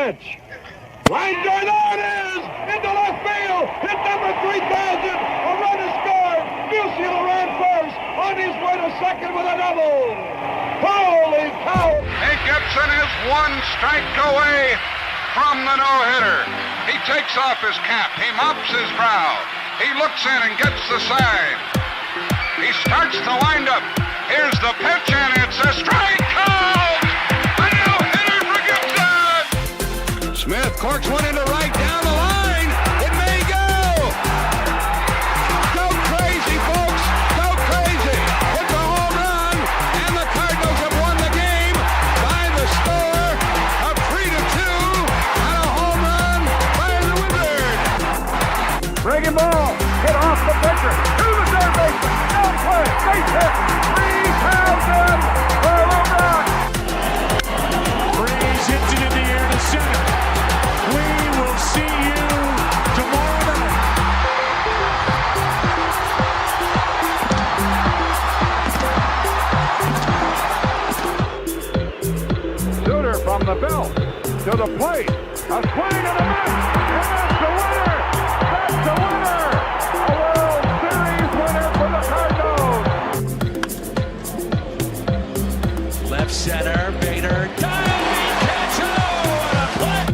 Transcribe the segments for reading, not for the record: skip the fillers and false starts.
pitch. Line drive, there it is! Into left field! Hit number 3,000! A run is scored! Musiala ran first, on his way to second with a double! Holy cow! Hey, Gibson is one strike away from the no-hitter. He takes off his cap. He mops his brow. He looks in and gets the sign. He starts the windup. Here's the pitch, and it's a strike out! A no-hitter for Gibson! Smith corks one into right down the line. It may go! Go crazy, folks! Go crazy! It's a home run, and the Cardinals have won the game by the score of 3-2 on a home run by the Wizard. Breaking ball, hit off the pitcher, to the third baseman, down play, base hit, 3,000 for a home run. Braves hits it in the air to center. We will see you tomorrow night. Suter from the belt to the plate, a swing and a miss, and that's the winner. That's the winner. A World Series winner for the Cardinals. Left center, Bader, diving catch. Oh, what a play!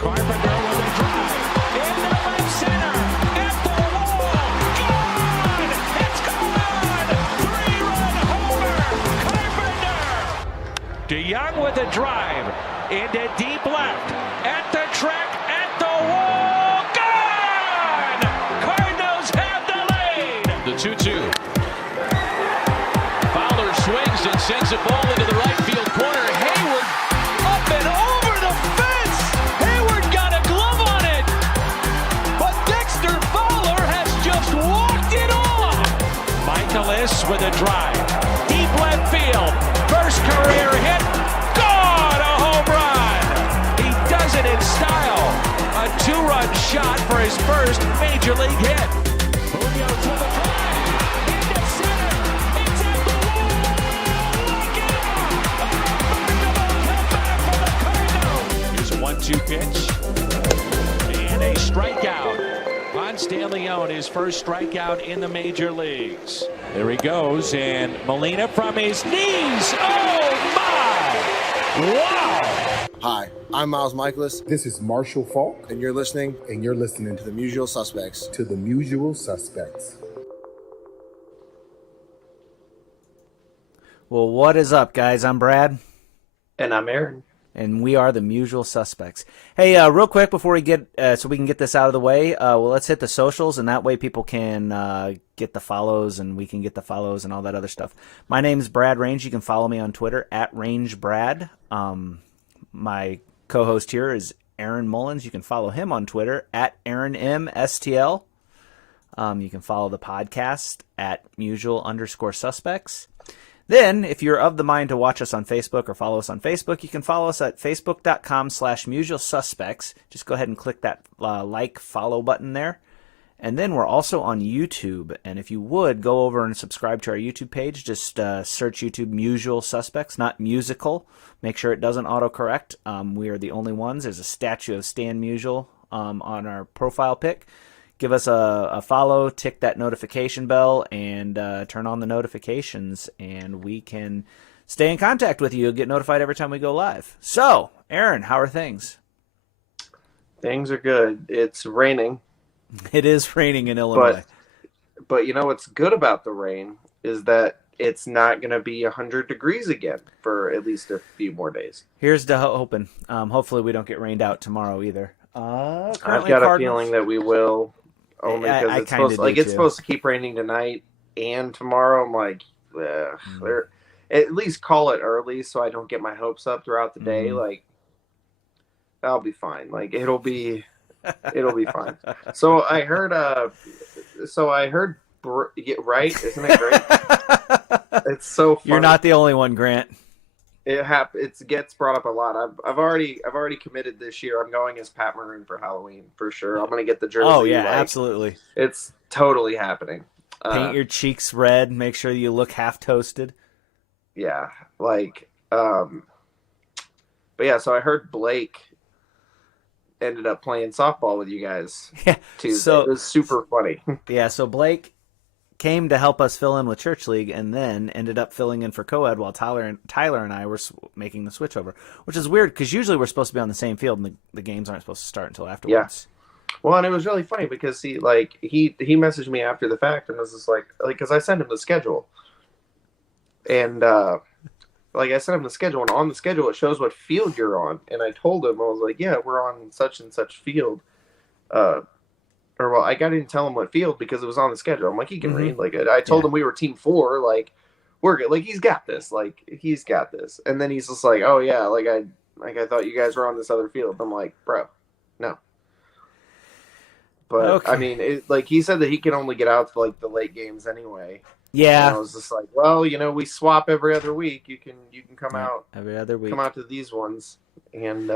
Carpenter with a drive into left center, at the wall, gone! It's gone! Three-run homer, Carpenter! DeYoung with a drive into deep left, at the track, at the wall, gone! Cardinals have the lead. The 2-2. Fowler swings and sends a ball into the right field corner. Hayward up and over the fence. Hayward got a glove on it. But Dexter Fowler has just walked it on. Michaelis with a drive. Deep left field. First career hit. Gone! A home run. He does it in style. A two-run shot for his first major league hit. Munoz with a drive. Into center. It's at the wall. Look it up. A remarkable comeback for the Cardinals. Here's a 1-2 pitch. And a strikeout. Ponce de Leon, his first strikeout in the major leagues. There he goes, and Molina from his knees. Oh, my! Wow! Hi, I'm Miles Michaelis, This is Marshall Falk, and you're listening and you're listening to The Usual Suspects. to The Usual Suspects. Well, what is up, guys? I'm Brad, And I'm Aaron. and we are the Usual Suspects. Hey, real quick before we get, so we can get this out of the way, well, let's hit the socials, and that way people can get the follows, and we can get the follows and all that other stuff. My name is Brad Range. You can follow me on Twitter at RangeBrad. My co-host here is Aaron Mullins. You can follow him on Twitter at AaronMSTL. You can follow the podcast at Usual_Suspects. Then, if you're of the mind to watch us on Facebook or follow us on Facebook, you can follow us at facebook.com/mutualsuspects. Just go ahead and click that follow button there. And then we're also on YouTube. And if you would, go over and subscribe to our YouTube page. Just search YouTube Usual Suspects, not musical. Make sure it doesn't autocorrect. We are the only ones. There's a statue of Stan Musial on our profile pic. Give us a follow, tick that notification bell, and turn on the notifications, and we can stay in contact with you. You'll get notified every time we go live. So, Aaron, how are things? Things are good. It's raining. It is raining in Illinois. But you know what's good about the rain is that it's not going to be 100 degrees again for at least a few more days. Here's to hoping. Hopefully we don't get rained out tomorrow either. I've got a feeling that we will. Only because it's supposed to keep raining tonight and tomorrow. I'm like, at least call it early so I don't get my hopes up throughout the day. Like, that'll be fine. Like, it'll be fine. So I heard, right? Isn't it great? It's so funny. You're not the only one, Grant. It gets brought up a lot. I've already committed this year. I'm going as Pat Maroon for Halloween for sure. I'm gonna get the jersey. Oh yeah, absolutely. It's totally happening. Paint your cheeks red. Make sure you look half toasted. Yeah, like But yeah, so I heard Blake ended up playing softball with you guys Tuesday. So, it was super funny. Yeah, so Blake came to help us fill in with Church League and then ended up filling in for co-ed while Tyler and I were making the switch over, which is weird because usually we're supposed to be on the same field and the games aren't supposed to start until afterwards. Yeah. Well, and it was really funny because he messaged me after the fact and was just like, because I sent him the schedule. And, I sent him the schedule, and on the schedule it shows what field you're on. And I told him, I was like, yeah, we're on such and such field. I didn't tell him what field because it was on the schedule. I'm like, he can read. I told him we were team 4. We're good. He's got this. He's got this. And then he's just like, oh yeah, I thought you guys were on this other field. I'm like, bro, no. But okay. I mean, he said that he can only get out to the late games anyway. Yeah. And I was just like, well, we swap every other week. You can come out every other week. Come out to these ones, and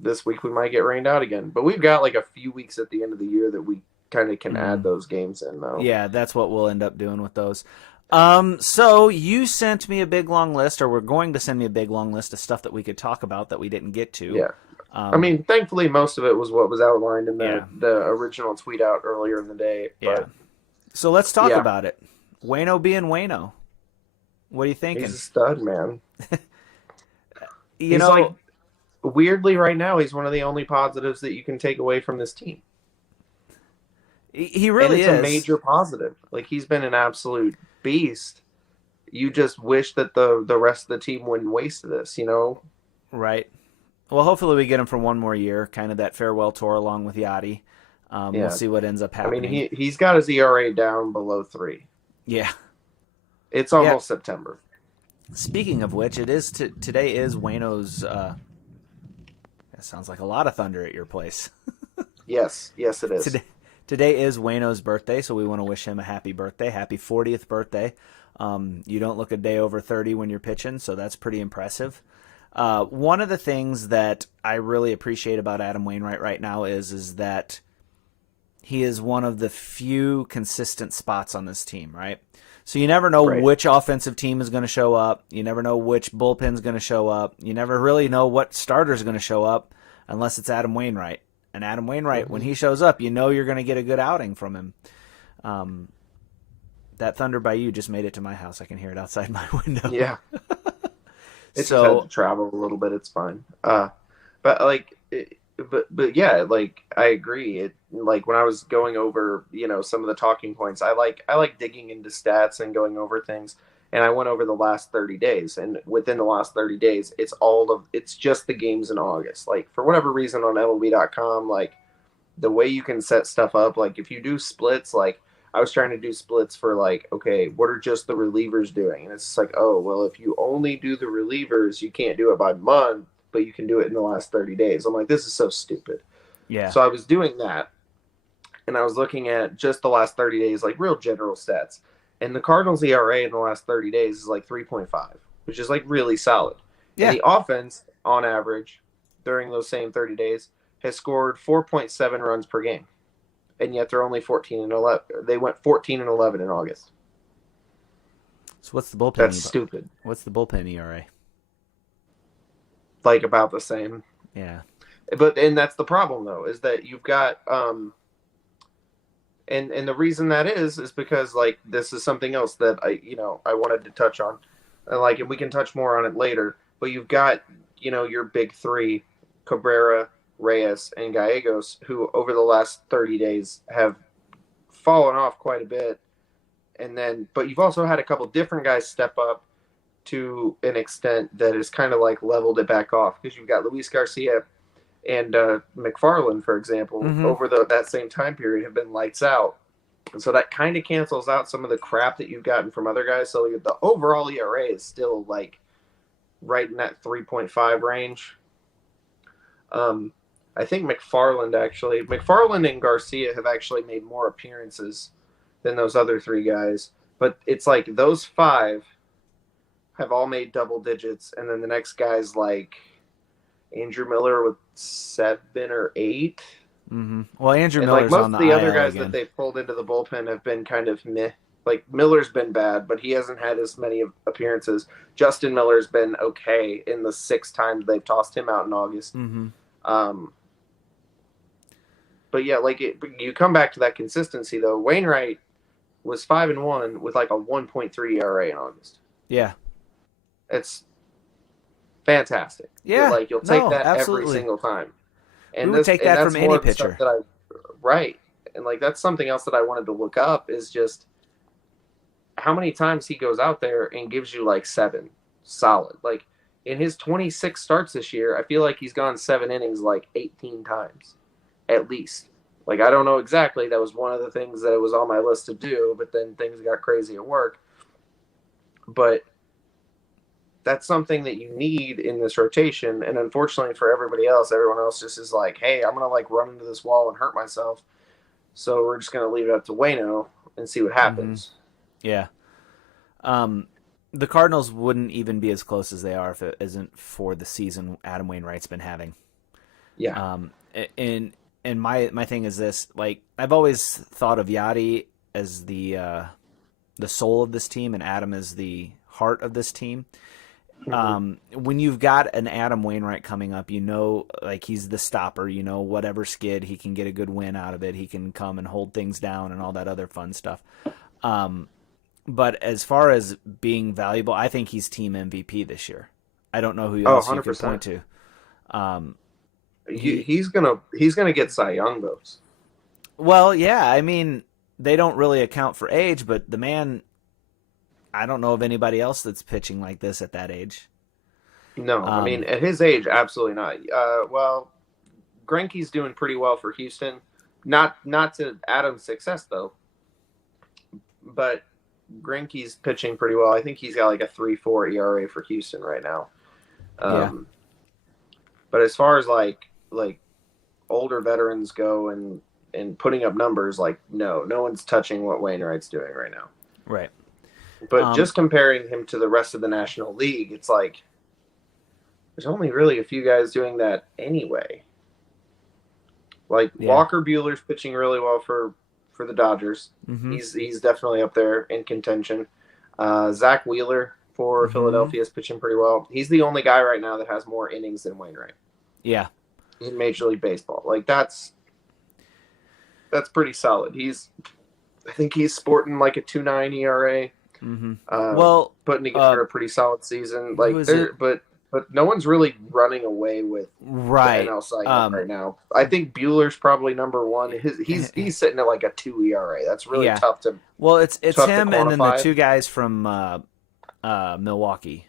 this week we might get rained out again. But we've got a few weeks at the end of the year that we kind of can add those games in, though. Yeah, that's what we'll end up doing with those. So you sent me a big long list, or we're going to send me a big long list of stuff that we could talk about that we didn't get to. Yeah. I mean, thankfully, most of it was what was outlined in the original tweet out earlier in the day. But yeah. So let's talk about it. Waino being Waino. What are you thinking? He's a stud, man. Weirdly, right now, he's one of the only positives that you can take away from this team. He really is. It's a major positive. He's been an absolute beast. You just wish that the rest of the team wouldn't waste this, Right. Well, hopefully we get him for one more year, kind of that farewell tour along with Yachty. We'll see what ends up happening. I mean, he's got his ERA down below 3. Yeah. It's almost September. Speaking of which, today is Waino's. That sounds like a lot of thunder at your place. Yes, it is. Today is Waino's birthday, so we want to wish him a happy birthday, happy 40th birthday. You don't look a day over 30 when you're pitching, so that's pretty impressive. One of the things that I really appreciate about Adam Wainwright right now is that he is one of the few consistent spots on this team, right? So you never know which offensive team is going to show up. You never know which bullpen is going to show up. You never really know what starter is going to show up unless it's Adam Wainwright. And Adam Wainwright, when he shows up, you're going to get a good outing from him. That thunder by you just made it to my house. I can hear it outside my window. Yeah. It's just had to travel a little bit. It's fine. But yeah, I agree. When I was going over, some of the talking points, I like digging into stats and going over things. And I went over the last 30 days, and within the last 30 days, it's just the games in August. For whatever reason on MLB.com, the way you can set stuff up, if you do splits, I was trying to do splits for okay, what are just the relievers doing? And it's just oh, well, if you only do the relievers, you can't do it by month, but you can do it in the last 30 days. I'm like, this is so stupid. Yeah. So I was doing that, and I was looking at just the last 30 days, real general stats. And the Cardinals' ERA in the last 30 days is 3.5, which is really solid. Yeah. And the offense, on average, during those same 30 days, has scored 4.7 runs per game. And yet they're only 14-11. They went 14-11 in August. So what's the bullpen? That's stupid. What's the bullpen ERA? About the same. Yeah. And that's the problem though, is that you've got and the reason that is because this is something else that I wanted to touch on. And we can touch more on it later, but you've got your big 3, Cabrera, Reyes, and Gallegos, who over the last 30 days have fallen off quite a bit. But you've also had a couple different guys step up to an extent that is kind of leveled it back off, because you've got Luis Garcia and McFarland, for example, over that same time period have been lights out. And so that kind of cancels out some of the crap that you've gotten from other guys. So the overall ERA is still right in that 3.5 range. I think McFarland and Garcia have actually made more appearances than those other 3 guys. But it's those 5 have all made double digits. And then the next guy's Andrew Miller with 7 or 8. Mm-hmm. Well, Andrew Miller's most on the of the IL other guys again. that they've pulled into the bullpen have been kind of meh. Like, Miller's been bad, but he hasn't had as many appearances. Justin Miller's been okay in the 6 times they've tossed him out in August. Mm-hmm. But yeah, like, you come back to that consistency, though. Wainwright was 5-1 with like a 1.3 ERA in August. Yeah. It's fantastic. Yeah. Like, you'll take that absolutely. every single time. And we would take that from any pitcher. Right. And, like, that's something else that I wanted to look up is just how many times he goes out there and gives you, like, 7 solid. Like, in his 26 starts this year, I feel like he's gone 7 innings, like, 18 times. At least. Like, I don't know exactly. That was one of the things that was on my list to do, but then things got crazy at work. But that's something that you need in this rotation. And unfortunately for everybody else, everyone else just is like, hey, I'm going to, like, run into this wall and hurt myself. So we're just going to leave it up to Waino and see what happens. Yeah. The Cardinals wouldn't even be as close as they are if it isn't for the season Adam Wainwright's been having. Yeah. And my thing is this, like, I've always thought of Yadi as the soul of this team and Adam as the heart of this team. Mm-hmm. When you've got an Adam Wainwright coming up, like, he's the stopper, whatever skid, he can get a good win out of it. He can come and hold things down and all that other fun stuff. But as far as being valuable, I think he's team MVP this year. I don't know who else you could point to. He's gonna get Cy Young votes. Well, yeah, I mean, they don't really account for age, but the man, I don't know of anybody else that's pitching like this at that age. No, I mean, at his age, absolutely not. Well, Greinke's doing pretty well for Houston. Not to Adam's success, though. But Greinke's pitching pretty well. I think he's got like a 3.4 ERA for Houston right now. But as far as like older veterans go and putting up numbers, like, no one's touching what Wainwright's doing right now. Right. But just comparing him to the rest of the National League, it's like there's only really a few guys doing that anyway. Like, Walker Buehler's pitching really well for the Dodgers. Mm-hmm. He's definitely up there in contention. Zach Wheeler for Philadelphia is pitching pretty well. He's the only guy right now that has more innings than Wainwright. Yeah. In Major League Baseball. Like, that's pretty solid. I think he's sporting like a 2.9 ERA. Mm-hmm. Putting together a pretty solid season. Like, but no one's really running away with the NL Cy Young right now. I think Buehler's probably number one. He's sitting at like a 2 ERA. That's really tough to. Well, it's him and then the 2 guys from Milwaukee,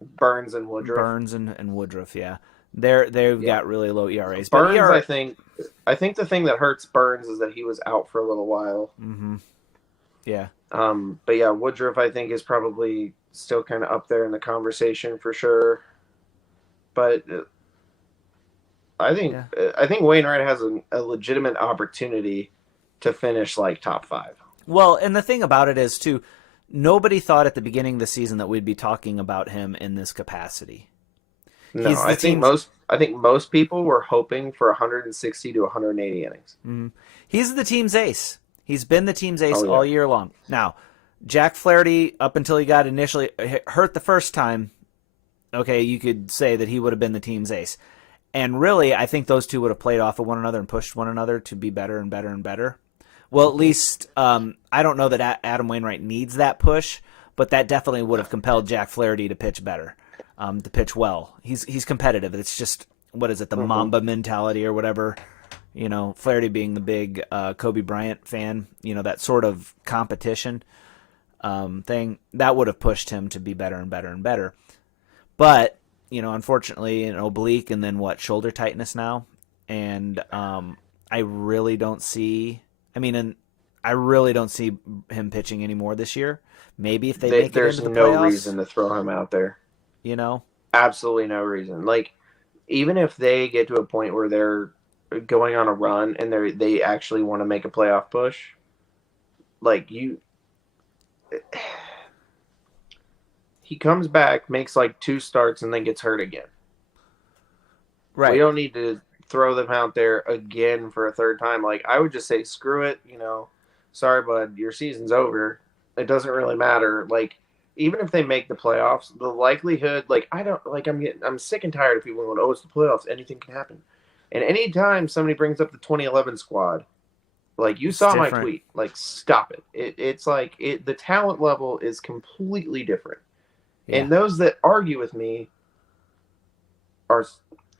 Burns and Woodruff. Burns and Woodruff, yeah. They've got really low ERAs. Burns, I think the thing that hurts Burns is that he was out for a little while. Mm-hmm. Yeah. But yeah, Woodruff, I think, is probably still kind of up there in the conversation for sure. But I think Wainwright has a legitimate opportunity to finish like top 5. Well, and the thing about it is too, nobody thought at the beginning of the season that we'd be talking about him in this capacity. No, I think most people were hoping for 160 to 180 innings. Mm-hmm. He's the team's ace. He's been the team's ace all year long. Now, Jack Flaherty, up until he got initially hurt the first time, okay, you could say that he would have been the team's ace. And really, I think those two would have played off of one another and pushed one another to be better and better and better. Well, at least, I don't know that Adam Wainwright needs that push, but that definitely would have compelled Jack Flaherty to pitch better, to pitch well. He's competitive. It's just, what is it, the Mamba mentality or whatever. Flaherty being the big Kobe Bryant fan, that sort of competition thing, that would have pushed him to be better and better and better. But, unfortunately, an oblique and then shoulder tightness now. And I really don't see him pitching anymore this year. Maybe if they make it into the playoffs. There's no reason to throw him out there. Absolutely no reason. Like, even if they get to a point where they're going on a run and they actually want to make a playoff push, like, he comes back, makes like 2 starts, and then gets hurt again. Right. We don't need to throw them out there again for a third time. Like, I would just say screw it, sorry, bud, your season's over. It doesn't really matter. Like, even if they make the playoffs, the likelihood, like, I'm sick and tired of people going, oh, it's the playoffs. Anything can happen. And anytime somebody brings up the 2011 squad, like, you saw my tweet, like, stop it. It's like, the talent level is completely different. Yeah. And those that argue with me are,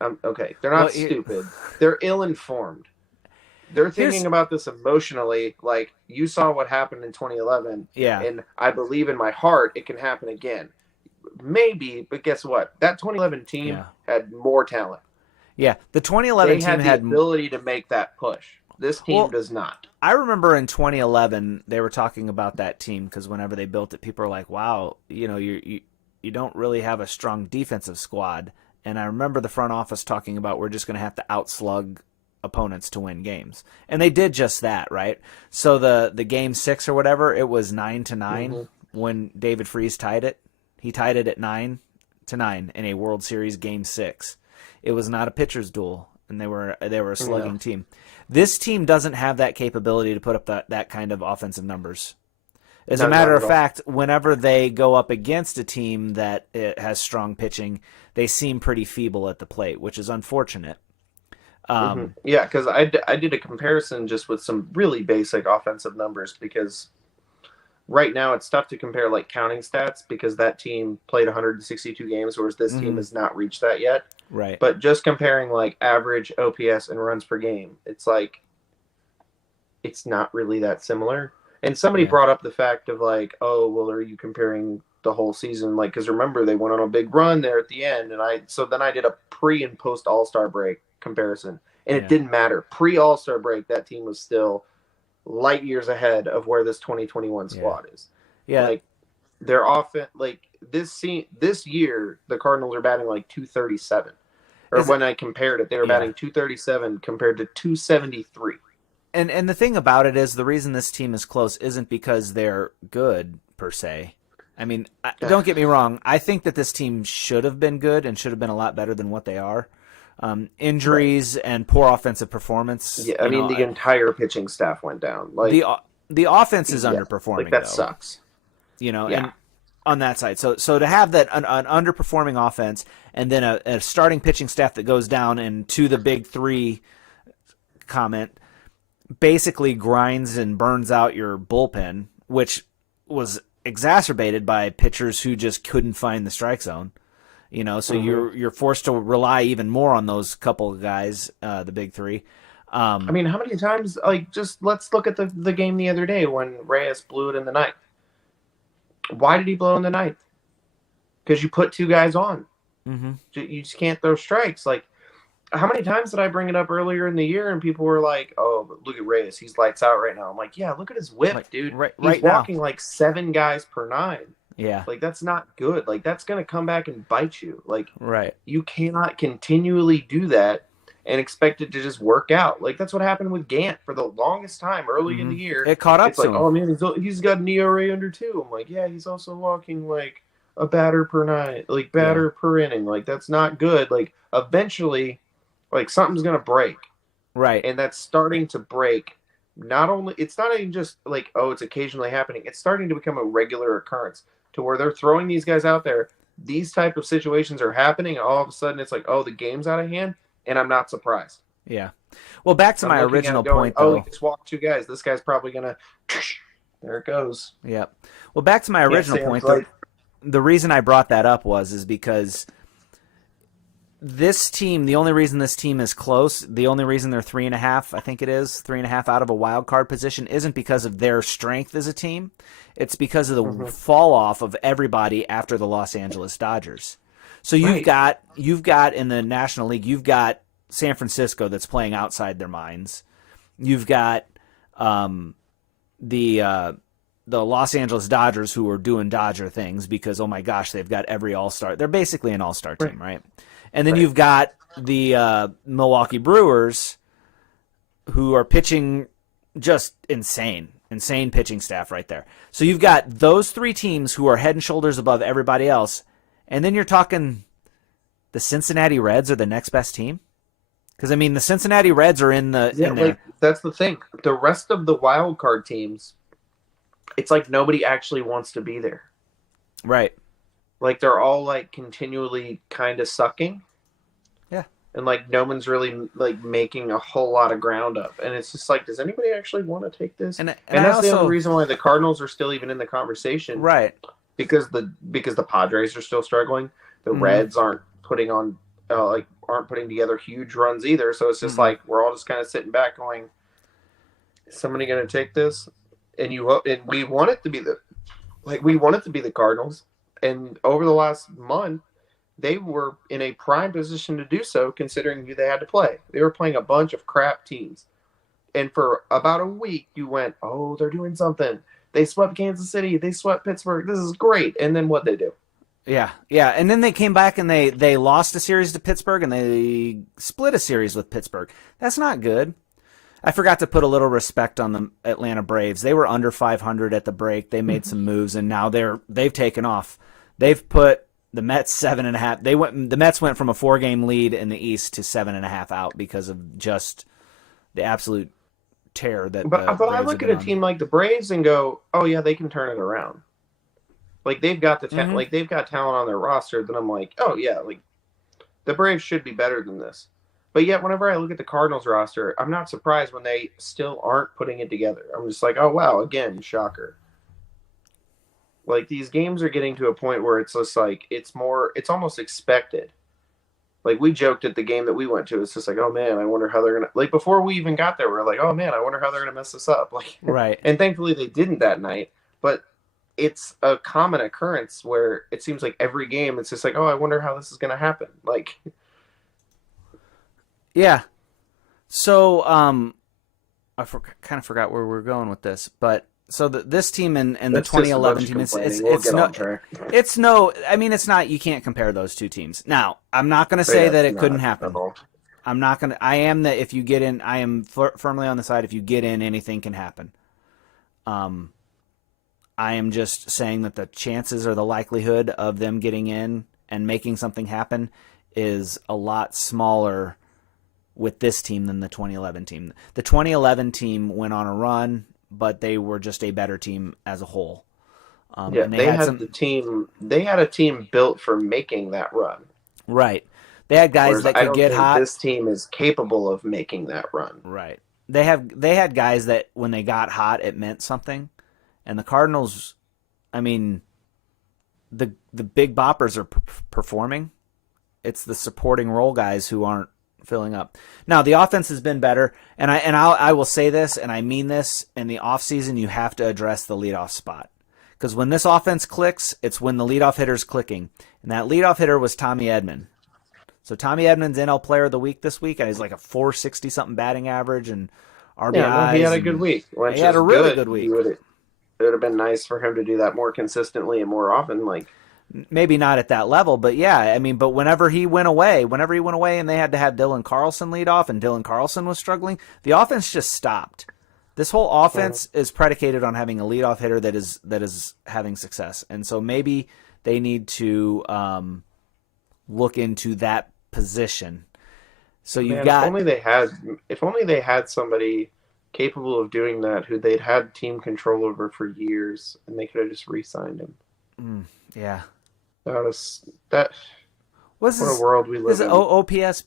okay, they're not stupid. They're ill-informed. They're thinking about this emotionally, like, you saw what happened in 2011, and I believe in my heart it can happen again. Maybe, but guess what? That 2011 team had more talent. Yeah, the 2011 team had the ability to make that push. This team does not. I remember in 2011 they were talking about that team because whenever they built it, people were like, "Wow, you don't really have a strong defensive squad." And I remember the front office talking about we're just going to have to outslug opponents to win games, and they did just that, right? So the game 6 or whatever, it was 9-9 when David Freese tied it. He tied it at 9-9 in a World Series game 6. It was not a pitcher's duel, and they were a slugging team. This team doesn't have that capability to put up that kind of offensive numbers. As a matter of fact, whenever they go up against a team that has strong pitching, they seem pretty feeble at the plate, which is unfortunate. Yeah, because I did a comparison just with some really basic offensive numbers, because right now it's tough to compare like counting stats because that team played 162 games, whereas this team has not reached that yet. Right. But just comparing like average OPS and runs per game, it's like it's not really that similar. And somebody brought up the fact of like, oh, well, are you comparing the whole season? Like, because remember they went on a big run there at the end, and then I did a pre and post All-Star break comparison, and it didn't matter. Pre All-Star break, that team was still light years ahead of where this 2021 squad is. Yeah, like they're often like this year the Cardinals are batting like 237, or when I compared it, they were batting 237 compared to 273. And the thing about it is the reason this team is close isn't because they're good per se. I mean, don't get me wrong. I think that this team should have been good and should have been a lot better than what they are. Injuries and poor offensive performance. Yeah, I mean, the entire pitching staff went down. Like the offense is underperforming. Like, that though, sucks. And on that side. So to have that an underperforming offense and then a starting pitching staff that goes down, and to the big three comment, basically grinds and burns out your bullpen, which was exacerbated by pitchers who just couldn't find the strike zone. So you're forced to rely even more on those couple of guys, the big three. I mean, how many times, like, just let's look at the game the other day when Reyes blew it in the ninth. Why did he blow in the ninth? Because you put two guys on. You just can't throw strikes. Like, how many times did I bring it up earlier in the year and people were like, oh, but look at Reyes. He's lights out right now. I'm like, yeah, look at his whip, dude. He's walking like 7 guys per 9. Yeah. Like, that's not good. Like, that's going to come back and bite you. Like, right. You cannot continually do that and expect it to just work out. Like, that's what happened with Gant for the longest time early in the year. It caught up to him. Oh, man, he's got an ERA under 2. I'm like, yeah, he's also walking like a batter per 9, like batter per inning. Like, that's not good. Like, eventually, like, something's going to break. Right. And that's starting to break. It's not even just like, oh, it's occasionally happening. It's starting to become a regular occurrence to where they're throwing these guys out there. These type of situations are happening. And all of a sudden it's like, oh, the game's out of hand. And I'm not surprised. Yeah. Well, back to my original point, though. Oh, he just walked 2 guys. This guy's probably going to, there it goes. Yeah. Well, back to my original point, though. The reason I brought that up is because this team, the only reason this team is close, the only reason they're 3.5, I think it is, 3.5 out of a wild card position, isn't because of their strength as a team. It's because of the fall off of everybody after the Los Angeles Dodgers. So you've got in the National League, you've got San Francisco that's playing outside their minds. You've got the Los Angeles Dodgers who are doing Dodger things because, oh my gosh, they've got every all-star. They're basically an all-star team, right? And then you've got the Milwaukee Brewers who are pitching just insane pitching staff right there. So you've got those 3 teams who are head and shoulders above everybody else. And then you're talking the Cincinnati Reds are the next best team. Because, I mean, the Cincinnati Reds are in there. Like, that's the thing. The rest of the wild card teams, it's like nobody actually wants to be there. Right. Like, they're all, like, continually kind of sucking. Yeah. And, like, no one's really, like, making a whole lot of ground up. And it's just like, does anybody actually want to take this? And that's the other reason why the Cardinals are still even in the conversation. Right. Because the Padres are still struggling. The Reds aren't putting on, aren't putting together huge runs either. So it's just like, we're all just kind of sitting back going, is somebody going to take this? And we want it to be the Cardinals. And over the last month, they were in a prime position to do so, considering who they had to play. They were playing a bunch of crap teams. And for about a week, you went, oh, they're doing something. They swept Kansas City. They swept Pittsburgh. This is great. And then what'd they do? Yeah. And then they came back and they lost a series to Pittsburgh and they split a series with Pittsburgh. That's not good. I forgot to put a little respect on the Atlanta Braves. They were under 500 at the break. They made some moves, and now they've taken off. They've put the Mets 7.5. The Mets went from a 4-game lead in the East to 7.5 out because of just the absolute tear that. But I look at a team like the Braves and go, oh yeah, they can turn it around. Like they've got they've got talent on their roster. Then I'm like, oh yeah, like the Braves should be better than this. But yet, whenever I look at the Cardinals roster, I'm not surprised when they still aren't putting it together. I'm just like, oh, wow, again, shocker. Like, these games are getting to a point where it's just like, it's almost expected. Like, we joked at the game that we went to. It's just like, oh, man, I wonder how they're going to, like, before we even got there, we were like, oh, man, I wonder how they're going to mess this up. Like, right. And thankfully they didn't that night. But it's a common occurrence where it seems like every game, it's just like, oh, I wonder how this is going to happen. Like, yeah. So, kind of forgot where we're going with this, but so this team and the 2011 team, it's not, you can't compare those two teams. Now, I'm not going to say that it couldn't happen. I am firmly on the side, if you get in, anything can happen. I am just saying that the chances or the likelihood of them getting in and making something happen is a lot smaller with this team than the 2011 team. The 2011 team went on a run, but they were just a better team as a whole. And they had a team built for making that run. Right. They had guys that could get hot. This team is capable of making that run. Right. They had guys that when they got hot, it meant something. And the Cardinals, I mean, the big boppers are performing. It's the supporting role guys who aren't filling up. Now, the offense has been better, and I will say this, and I mean this, in the offseason, you have to address the leadoff spot. Because when this offense clicks, it's when the leadoff hitter's clicking. And that leadoff hitter was Tommy Edman. So Tommy Edman's NL Player of the Week this week, and he's like a 460-something batting average and RBIs. Yeah, he had a good week. He had a really good week. It would have been nice for him to do that more consistently and more often, like. Maybe not at that level, but yeah, I mean, but whenever he went away and they had to have Dylan Carlson lead off and Dylan Carlson was struggling, the offense just stopped. This whole offense is predicated on having a leadoff hitter that is having success. And so maybe they need to look into that position. So if only they had somebody capable of doing that who they'd had team control over for years and they could have just re-signed him. Yeah. What a world we live in. OPS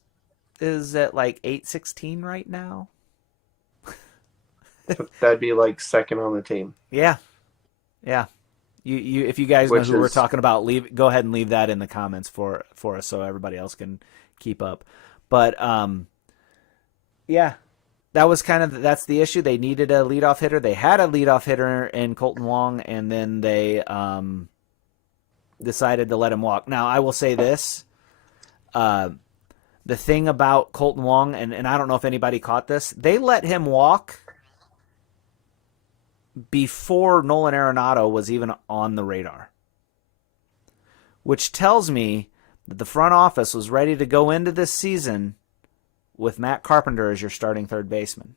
is at like 816 right now. That'd be like second on the team. Yeah. You if you guys know who we're talking about, go ahead and leave that in the comments for us so everybody else can keep up. But yeah. That's the issue. They needed a leadoff hitter. They had a leadoff hitter in Colton Wong, and then they decided to let him walk. Now, I will say this. The thing about Colton Wong, and I don't know if anybody caught this, they let him walk before Nolan Arenado was even on the radar, which tells me that the front office was ready to go into this season with Matt Carpenter as your starting third baseman.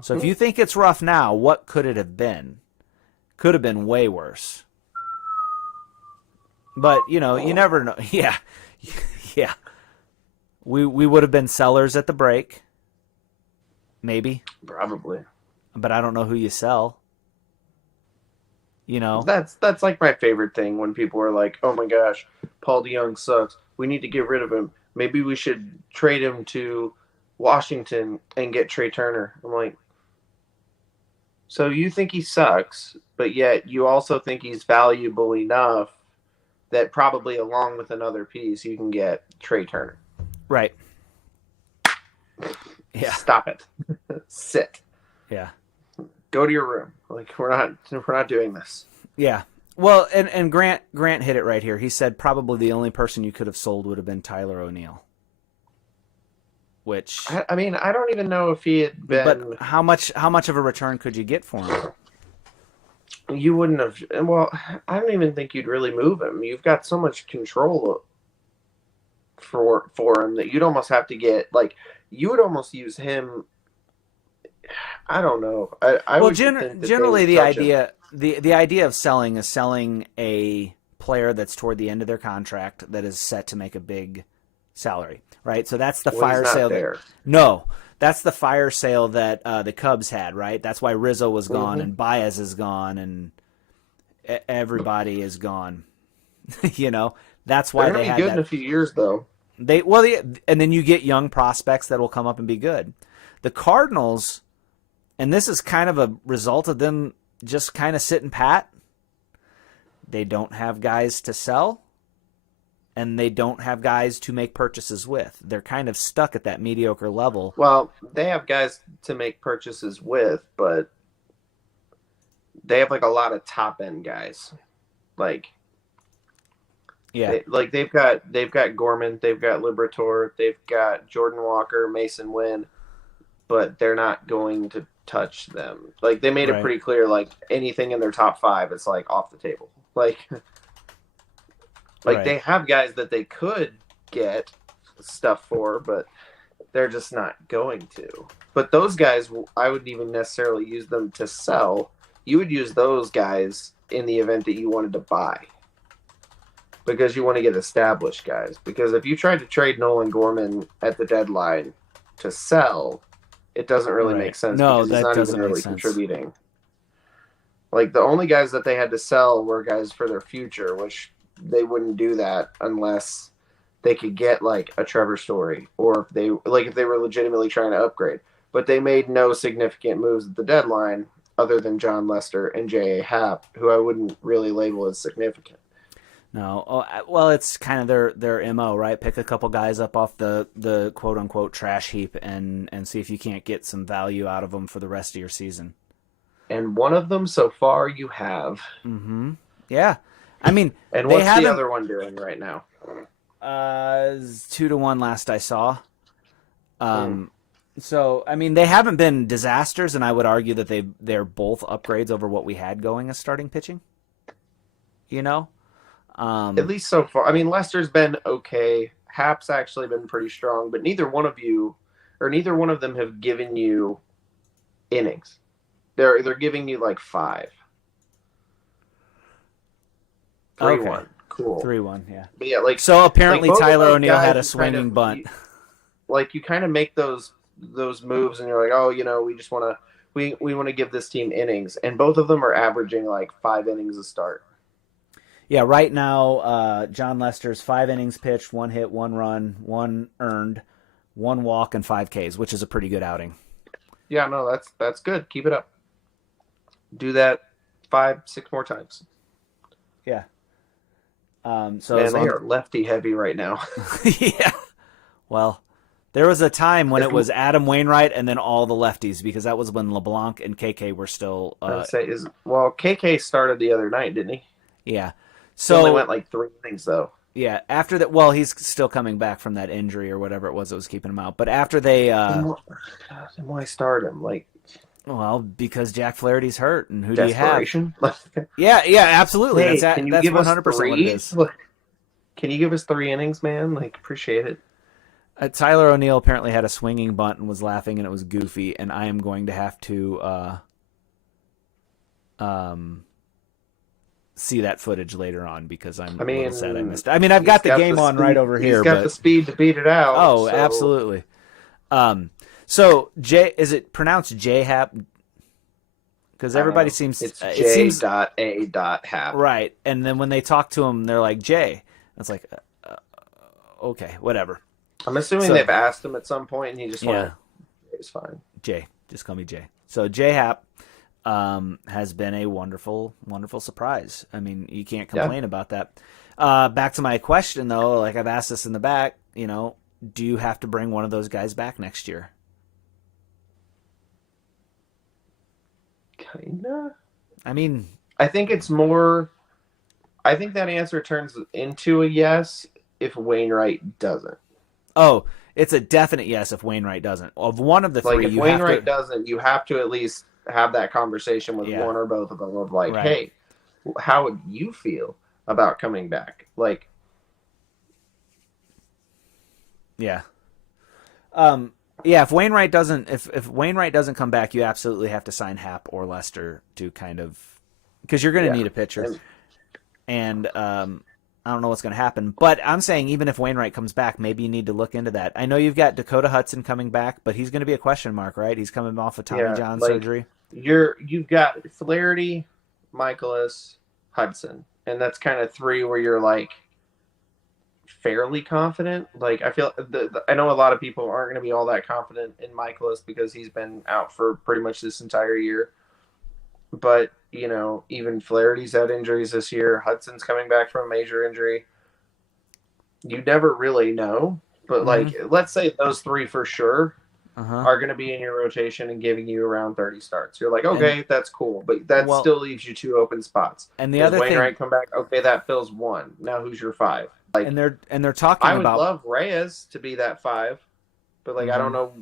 So if you think it's rough now, what could it have been? Could have been way worse. But, you never know. Yeah. We would have been sellers at the break. Maybe. Probably. But I don't know who you sell. You know? That's like my favorite thing when people are like, oh my gosh, Paul DeJong sucks. We need to get rid of him. Maybe we should trade him to Washington and get Trey Turner. I'm like, so you think he sucks, but yet you also think he's valuable enough that probably along with another piece you can get Trey Turner. Right. Yeah. Stop it. Sit. Yeah. Go to your room. Like we're not doing this. Yeah. Well, and Grant hit it right here. He said probably the only person you could have sold would have been Tyler O'Neill. Which I mean, I don't even know if he had been. But how much of a return could you get for him? You wouldn't have. Well, I don't even think you'd really move him. You've got so much control for him that you'd almost have to get like you would almost use him. I don't know. Generally the idea the idea of selling is selling a player that's toward the end of their contract that is set to make a big salary, right? So that's the fire sale. That's the fire sale that the Cubs had, right? That's why Rizzo was gone and Baez is gone and everybody is gone. You know, that's why they had good that. In a few years, though. And then you get young prospects that will come up and be good. The Cardinals, and this is kind of a result of them just kind of sitting pat. They don't have guys to sell. And they don't have guys to make purchases with. They're kind of stuck at that mediocre level. Well, they have guys to make purchases with, but they have like a lot of top end guys. Like, yeah, they've got Gorman, they've got Liberatore, they've got Jordan Walker, Mason Wynn, but they're not going to touch them. Like they made it pretty clear. Like anything in their top 5, it's like off the table. Like they have guys that they could get stuff for, but they're just not going to. But those guys, I wouldn't even necessarily use them to sell. You would use those guys in the event that you wanted to buy. Because you want to get established guys. Because if you tried to trade Nolan Gorman at the deadline to sell, it doesn't really make sense. No, because that he's not doesn't even really make sense. Contributing. Like the only guys that they had to sell were guys for their future, which they wouldn't do that unless they could get like a Trevor Story or if they were legitimately trying to upgrade. But they made no significant moves at the deadline other than John Lester and J.A. Happ, who I wouldn't really label as significant. No, well, it's kind of their MO, right? Pick a couple guys up off the quote unquote trash heap and see if you can't get some value out of them for the rest of your season. And one of them so far you have. Mm-hmm. Yeah. I mean, and what's the other one doing right now? 2-1 last I saw. So I mean, they haven't been disasters, and I would argue that they're both upgrades over what we had going as starting pitching. You know, at least so far. I mean, Lester's been okay. Happ's actually been pretty strong, but neither one of them have given you innings. They're giving you like 5. 3-1. Cool. 3-1, yeah. But yeah, like so apparently like Tyler O'Neill had a swinging bunt. You kind of make those moves and you're like, oh, you know, we just want to give this team innings, and both of them are averaging like 5 innings a start. Yeah, right now John Lester's 5 innings pitched, 1 hit, 1 run, 1 earned, 1 walk, and 5 Ks, which is a pretty good outing. Yeah, no, that's good. Keep it up. Do that 5-6 more times. Yeah. So man, they are lefty heavy right now. Yeah. Well, there was a time when it was Adam Wainwright and then all the lefties, because that was when LeBlanc and KK were still. KK started the other night, didn't he? Yeah. So he only went like 3 innings though. Yeah. After that, well, he's still coming back from that injury or whatever it was that was keeping him out. But after they, why start him? Like, well, because Jack Flaherty's hurt, and who desperation? do you have? Yeah, absolutely. Hey, that's 100% what it is. Can you give us 3 innings, man? Like, appreciate it. Tyler O'Neill apparently had a swinging bunt and was laughing, and it was goofy. And I am going to have to see that footage later on because I'm a little sad I missed it. I mean, I've got the game on right over here. He's got the speed to beat it out. Oh, so. Absolutely. So is it pronounced J-Happ? Because everybody seems it's J.A.Happ. Right, and then when they talk to him, they're like J. It's like, okay, whatever. I'm assuming they've asked him at some point, and he just went, it's fine. J, just call me J. So J-Happ has been a wonderful, wonderful surprise. I mean, you can't complain about that. Back to my question, though, like I've asked this in the back, do you have to bring one of those guys back next year? Kinda. I mean, I think it's more. I think that answer turns into a yes if Wainwright doesn't. Oh, it's a definite yes if Wainwright doesn't. Of one of the three, if Wainwright doesn't, you have to at least have that conversation with one or both of them of like, hey, how would you feel about coming back? Like, yeah. If Wainwright doesn't, if Wainwright doesn't come back, you absolutely have to sign Happ or Lester to kind of, because you're going to need a pitcher, and I don't know what's going to happen. But I'm saying even if Wainwright comes back, maybe you need to look into that. I know you've got Dakota Hudson coming back, but he's going to be a question mark, right? He's coming off of Tommy John surgery. You've got Flaherty, Michaelis, Hudson, and that's kind of three where you're like fairly confident. Like I feel I know a lot of people aren't going to be all that confident in Michaelis because he's been out for pretty much this entire year. But even Flaherty's had injuries this year. Hudson's coming back from a major injury. You never really know, but let's say those three for sure are going to be in your rotation and giving you around 30 starts. You're like, okay, that's cool, but that still leaves you 2 open spots. And the other Wainwright come back, okay, that fills 1. Now who's your 5? Like, and they're talking about. I would love Reyes to be that 5, but I don't know.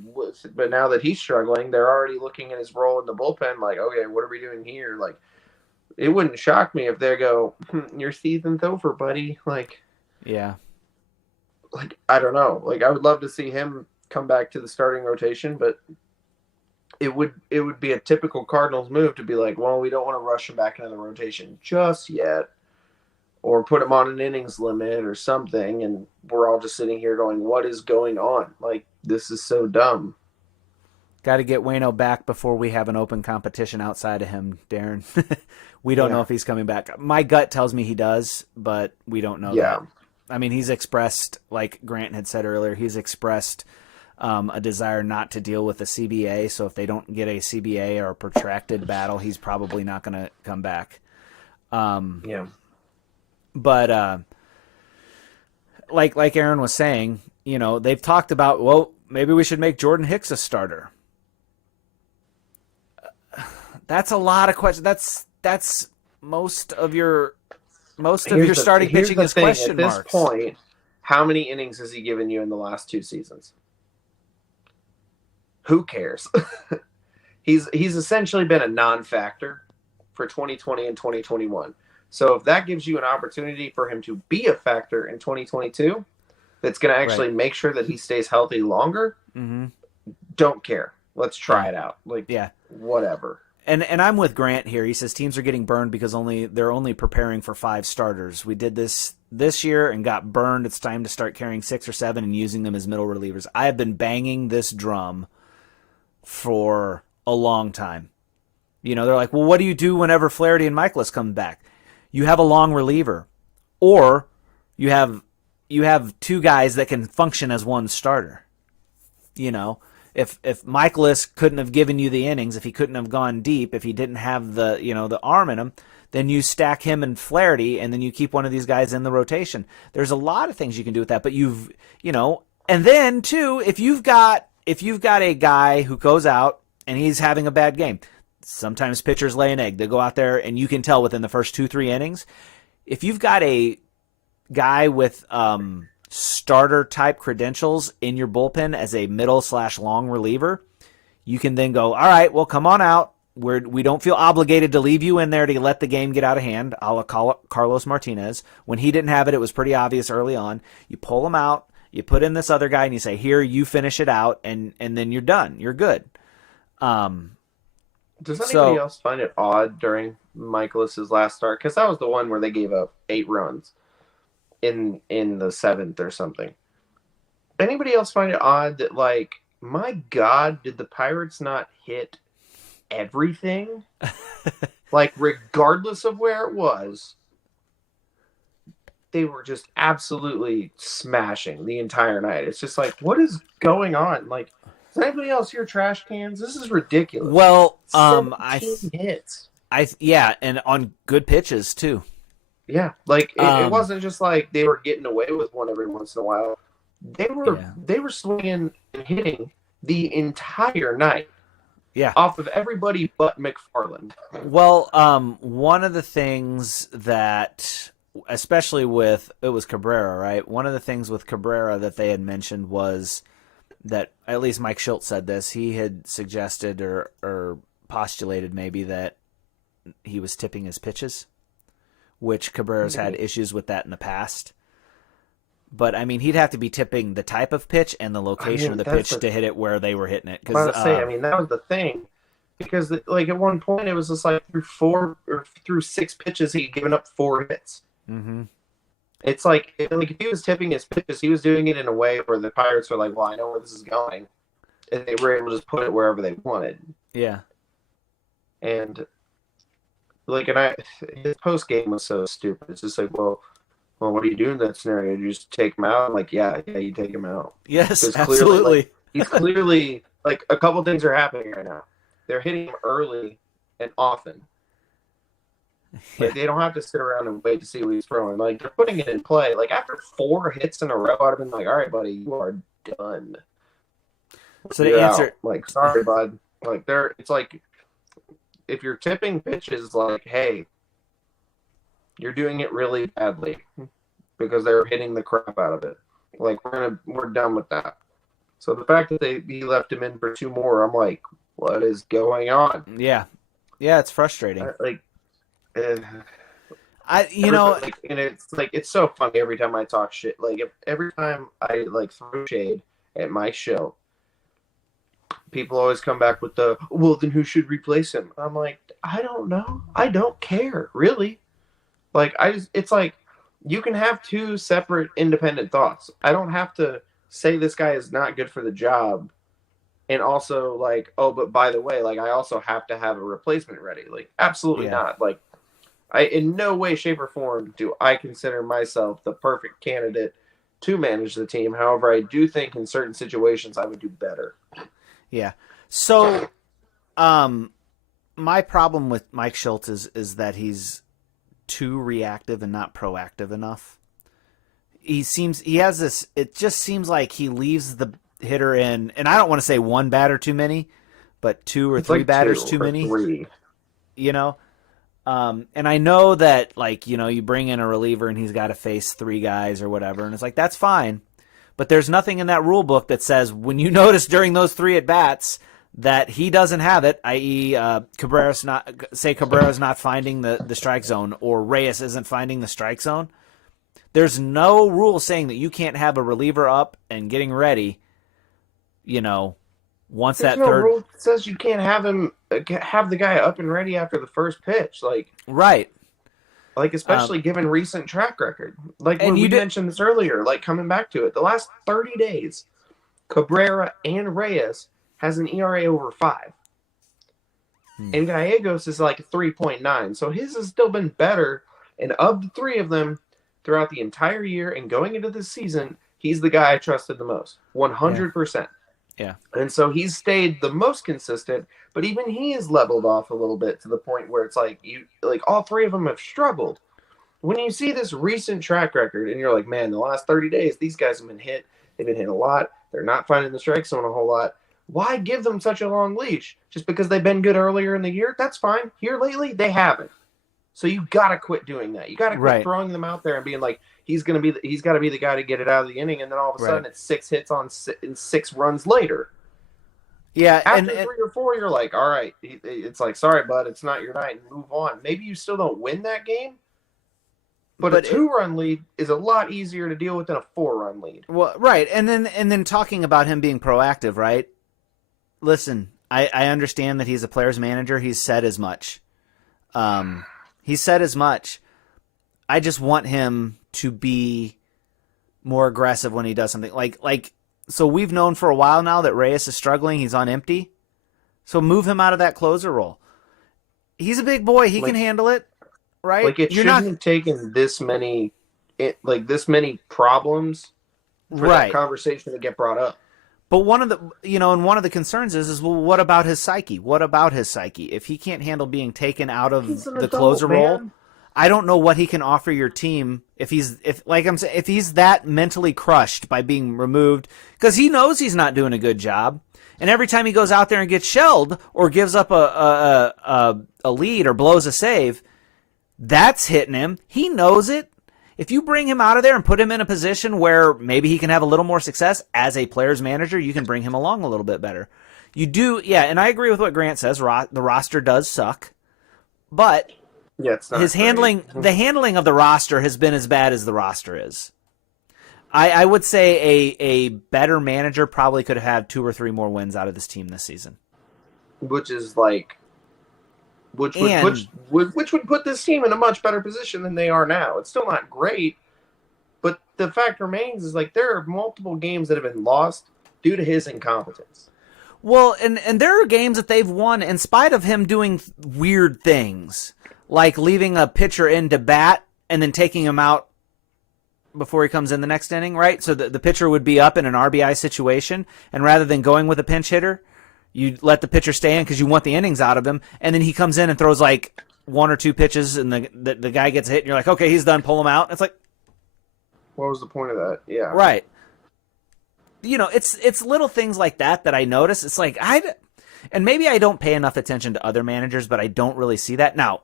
But now that he's struggling, they're already looking at his role in the bullpen. Like, okay, what are we doing here? Like, it wouldn't shock me if they go, "Your season's over, buddy." Like, yeah. Like I don't know. Like I would love to see him come back to the starting rotation, but it would be a typical Cardinals move to be like, well, we don't want to rush him back into the rotation just yet. Or put him on an innings limit or something, and we're all just sitting here going, what is going on? Like, this is so dumb. Got to get Waino back before we have an open competition outside of him, Darren. We don't know if he's coming back. My gut tells me he does, but we don't know that. I mean, he's expressed, like Grant had said earlier, he's expressed a desire not to deal with the CBA, so if they don't get a CBA or a protracted battle, he's probably not going to come back. But like Aaron was saying, they've talked about, well, maybe we should make Jordan Hicks a starter. That's a lot of questions. That's most of your starting pitching is question marks. At this point, how many innings has he given you in the last 2 seasons? Who cares? He's essentially been a non-factor for 2020 and 2021. So if that gives you an opportunity for him to be a factor in 2022, that's going to actually make sure that he stays healthy longer, don't care. Let's try it out. Whatever. And I'm with Grant here. He says teams are getting burned because they're only preparing for 5 starters. We did this year and got burned. It's time to start carrying 6 or 7 and using them as middle relievers. I have been banging this drum for a long time. They're like, well, what do you do whenever Flaherty and Michaelis come back? You have a long reliever, or you have 2 guys that can function as one starter. If Michaelis couldn't have given you the innings, if he couldn't have gone deep, if he didn't have the arm in him, then you stack him and Flaherty, and then you keep one of these guys in the rotation. There's a lot of things you can do with that, but and then too, if you've got a guy who goes out and he's having a bad game. Sometimes pitchers lay an egg. They go out there, and you can tell within the first 2-3 innings. If you've got a guy with starter-type credentials in your bullpen as a middle/long reliever, you can then go, all right, well, come on out. We don't feel obligated to leave you in there to let the game get out of hand, a la Carlos Martinez. When he didn't have it, it was pretty obvious early on. You pull him out, you put in this other guy, and you say, here, you finish it out, and then you're done. You're good. Does anybody else find it odd during Michaelis's last start? Because that was the one where they gave up 8 runs in the 7th or something. Anybody else find it odd that, like, my God, did the Pirates not hit everything? Like, regardless of where it was, they were just absolutely smashing the entire night. It's just like, what is going on? Like, does anybody else hear trash cans? This is ridiculous. Well, 17 hits. And on good pitches too. Yeah, like it wasn't just like they were getting away with one every once in a while. They were swinging and hitting the entire night. Yeah, off of everybody but McFarland. Well, one of the things that, especially with it was Cabrera, right? One of the things with Cabrera that they had mentioned was that, at least Mike Schultz said this, he had suggested or postulated maybe that he was tipping his pitches, which Cabrera's had issues with that in the past. But, I mean, he'd have to be tipping the type of pitch and the location of the pitch to hit it where they were hitting it. I mean, that was the thing. Because, like, at one point it was just like through 6 pitches he'd given up 4 hits. Mm-hmm. It's like if he was tipping his pitches, he was doing it in a way where the Pirates were like, well, I know where this is going. And they were able to just put it wherever they wanted. Yeah. And, like, his post-game was so stupid. It's just like, well, what do you do in that scenario? Do you just take him out? I'm like, yeah, you take him out. Yes, absolutely. He's clearly, like, a couple things are happening right now. They're hitting him early and often. Like, they don't have to sit around and wait to see what he's throwing. Like, they're putting it in play. Like, after 4 hits in a row, I'd have been like, all right, buddy, you are done. So to answer... out. Like, sorry, bud. Like, it's like, if you're tipping pitches, like, hey, you're doing it really badly because they're hitting the crap out of it. Like, we're done with that. So the fact that he left him in for 2 more, I'm like, what is going on? Yeah, it's frustrating. And it's like, it's so funny every time I talk shit. Like, every time I like throw shade at Mike Schilt, people always come back with well, then who should replace him? I'm like, I don't know. I don't care, really. Like, it's like, you can have 2 separate independent thoughts. I don't have to say this guy is not good for the job. And also, like, oh, but by the way, like, I also have to have a replacement ready. Like, absolutely not. Like, in no way, shape, or form do I consider myself the perfect candidate to manage the team. However, I do think in certain situations I would do better. Yeah. So, my problem with Mike Schultz is that he's too reactive and not proactive enough. It just seems like he leaves the hitter in, and I don't want to say 1 batter too many, but 2 or 3 batters too many. 3. You know? And I know that, like, you know, you bring in a reliever and he's got to face 3 guys or whatever, and it's like, that's fine. But there's nothing in that rule book that says when you notice during those 3 at-bats that he doesn't have it, i.e. Cabrera's not finding the strike zone, or Reyes isn't finding the strike zone. There's no rule saying that you can't have a reliever up and getting ready, you know, once There's that third... rule that says you can't have the guy up and ready after the first pitch. Like, right. Like, especially given recent track record. Like, when we mentioned this earlier, like, coming back to it, the last 30 days, Cabrera and Reyes has an ERA over 5. And Gallegos is like 3.9. So his has still been better. And of the 3 of them throughout the entire year and going into this season, he's the guy I trusted the most. 100%. Yeah. And so he's stayed the most consistent, but even he is leveled off a little bit to the point where it's like, all 3 of them have struggled. When you see this recent track record and you're like, man, the last 30 days, these guys have been hit. They've been hit a lot. They're not finding the strike zone a whole lot. Why give them such a long leash? Just because they've been good earlier in the year? That's fine. Here lately, they haven't. So you got to quit doing that. You got to quit throwing them out there and being like, he's got to be the guy to get it out of the inning, and then all of a sudden it's 6 hits and 6 runs later. Yeah, after 3 or 4, you're like, all right, it's like, sorry, bud, it's not your night, and move on. Maybe you still don't win that game, but a 2-run lead is a lot easier to deal with than a 4-run lead. Well, right, and then talking about him being proactive, right? Listen, I understand that he's a player's manager. He's said as much. He said as much. I just want him to be more aggressive when he does something. So we've known for a while now that Reyes is struggling. He's on empty. So move him out of that closer role. He's a big boy. He can handle it, right? Like it shouldn't have taken this many problems for that conversation to get brought up. But one of the concerns is well, what about his psyche? What about his psyche? If he can't handle being taken out of the closer role, I don't know what he can offer your team if he's that mentally crushed by being removed because he knows he's not doing a good job. And every time he goes out there and gets shelled or gives up a lead or blows a save, that's hitting him. He knows it. If you bring him out of there and put him in a position where maybe he can have a little more success as a player's manager, you can bring him along a little bit better. You do, yeah, and I agree with what Grant says. The roster does suck. But it's not his handling, the handling of the roster has been as bad as the roster is. I would say a better manager probably could have had 2 or 3 more wins out of this team this season. Which would put this team in a much better position than they are now. It's still not great, but the fact remains is there are multiple games that have been lost due to his incompetence. Well, and there are games that they've won in spite of him doing weird things, like leaving a pitcher in to bat and then taking him out before he comes in the next inning, right? So the pitcher would be up in an RBI situation, and rather than going with a pinch hitter, you let the pitcher stay in because you want the innings out of him, and then he comes in and throws 1 or 2 pitches, and the guy gets hit, and you're like, okay, he's done, pull him out. It's like, what was the point of that? Yeah. Right. It's little things like that I notice. It's like, and maybe I don't pay enough attention to other managers, but I don't really see that. Now,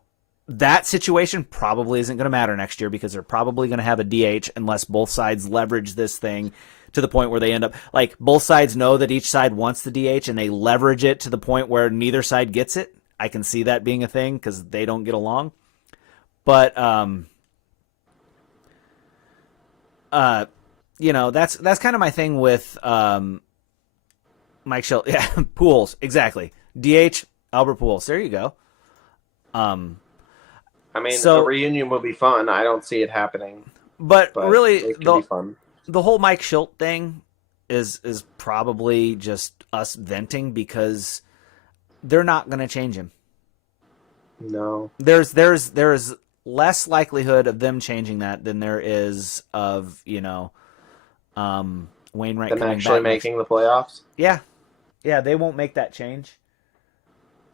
that situation probably isn't going to matter next year because they're probably going to have a DH unless both sides leverage this thing to the point where they end up both sides know that each side wants the DH and they leverage it to the point where neither side gets it. I can see that being a thing because they don't get along. But that's kind of my thing with Mike Schilt. Yeah, Pujols, exactly. DH Albert Pujols. There you go. A reunion will be fun. I don't see it happening. But really, it can be fun. The whole Mike Schilt thing is probably just us venting because they're not going to change him. No. There's less likelihood of them changing that than there is of, Wainwright them actually making the playoffs? Yeah. Yeah, they won't make that change.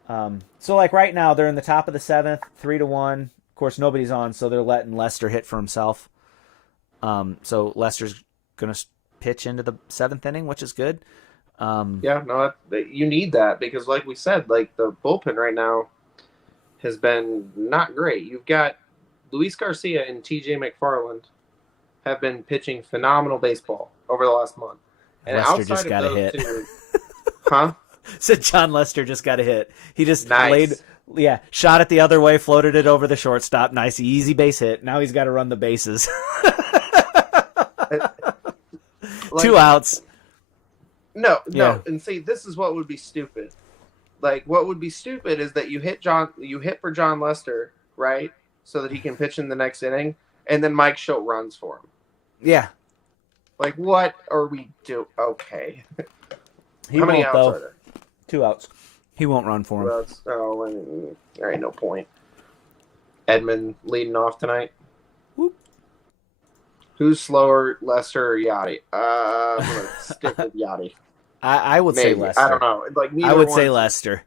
So right now they're in the top of the 7th, 3-1. Of course, nobody's on, so they're letting Lester hit for himself. So Lester's going to pitch into the 7th inning, which is good. You need that because, like we said, the bullpen right now has been not great. You've got Luis Garcia and TJ McFarland have been pitching phenomenal baseball over the last month. And Lester just got a hit. Said John Lester just got a hit. He just shot it the other way, floated it over the shortstop. Nice, easy base hit. Now he's got to run the bases. 2 outs. No. And see, this is what would be stupid. What would be stupid is that you hit for John Lester, right? So that he can pitch in the next inning, and then Mike Schilt runs for him. Yeah. What are we doing? Okay. How many outs are there? 2 outs. He won't run for him. There ain't no point. Edmund leading off tonight. Whoop. Who's slower, Lester or Yachty? I'm going to stick with Yachty. I would say Lester. I don't know. I would say Lester.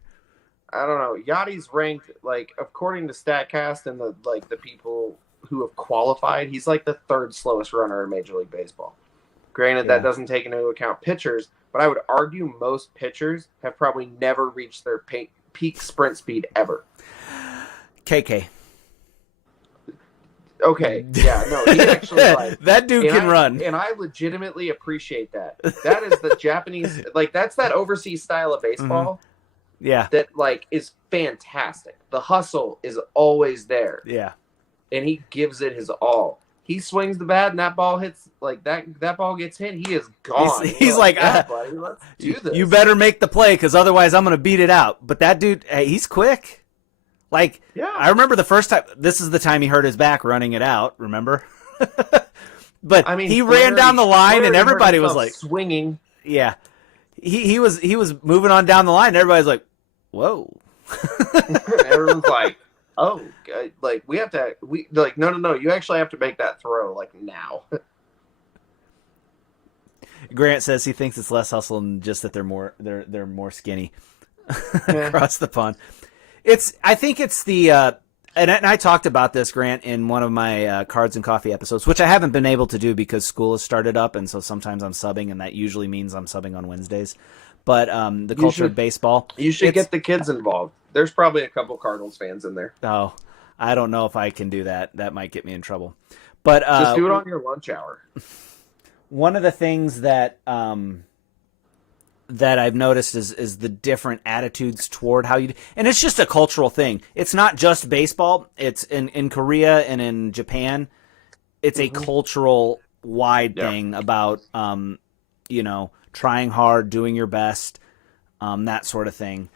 I don't know. Yachty's ranked, according to StatCast and the people who have qualified, he's the 3rd slowest runner in Major League Baseball. Granted, that doesn't take into account pitchers, but I would argue most pitchers have probably never reached their peak sprint speed ever. KK. Okay, yeah, no, he actually that dude can run, and I legitimately appreciate that. That is the Japanese, that's that overseas style of baseball. Mm-hmm. Yeah, that is fantastic. The hustle is always there. Yeah, and he gives it his all. he swings the bat and that ball hits like that ball gets hit, he is gone. He's like yeah, buddy, let's do this. You better make the play because otherwise I'm going to beat it out. But that dude, hey, he's quick. Like, yeah. I remember the first time. This is the time he hurt his back running it out. Remember? But I mean, he ran down the line and everybody was like swinging. Yeah, he was moving on down the line. And everybody's like, whoa. Everyone's like, oh, like we have to. No. You actually have to make that throw like now. Grant says he thinks it's less hustle and just that they're more skinny across the pond. I think it's the and I talked about this, Grant, in one of my Cards and Coffee episodes, which I haven't been able to do because school has started up, and so sometimes I'm subbing, and that usually means I'm subbing on Wednesdays. But the culture of baseball, you should get the kids involved. There's probably a couple Cardinals fans in there. Oh, I don't know if I can do that. That might get me in trouble. But just do it on your lunch hour. One of the things that that I've noticed is the different attitudes toward how you, and it's just a cultural thing. It's not just baseball. It's in Korea and in Japan. It's a cultural wide thing about, trying hard, doing your best, that sort of thing.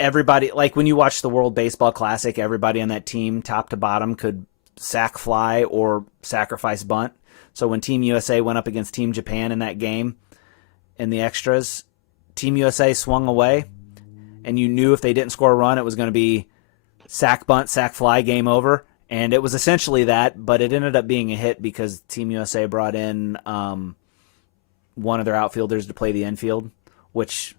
Everybody, like when you watch the World Baseball Classic, everybody on that team, top to bottom, could sack fly or sacrifice bunt. So when Team USA went up against Team Japan in that game, in the extras, Team USA swung away, and you knew if they didn't score a run, it was going to be sack bunt, sack fly, game over. And it was essentially that, but it ended up being a hit because Team USA brought in one of their outfielders to play the infield, which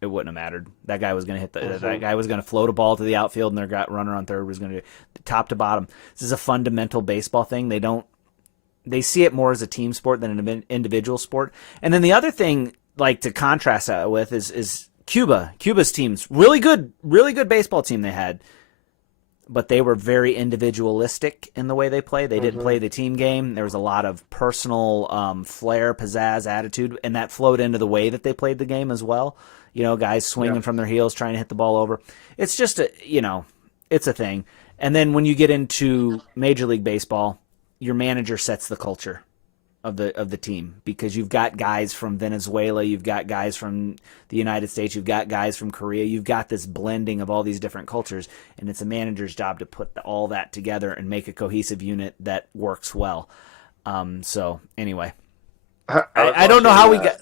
it wouldn't have mattered. That guy was going to hit that guy was going to float a ball to the outfield, and their runner on third was going to do top to bottom. This is a fundamental baseball thing. They see it more as a team sport than an individual sport. And then the other thing, like to contrast that with, is Cuba. Cuba's team's really good baseball team they had, but they were very individualistic in the way they play. They didn't play the team game. There was a lot of personal flair, pizzazz, attitude, and that flowed into the way that they played the game as well. Guys swinging from their heels, trying to hit the ball over. It's just it's a thing. And then when you get into Major League Baseball, your manager sets the culture of the team, because you've got guys from Venezuela, you've got guys from the United States, you've got guys from Korea, you've got this blending of all these different cultures, and it's a manager's job to put all that together and make a cohesive unit that works well. So anyway, I don't know how we got.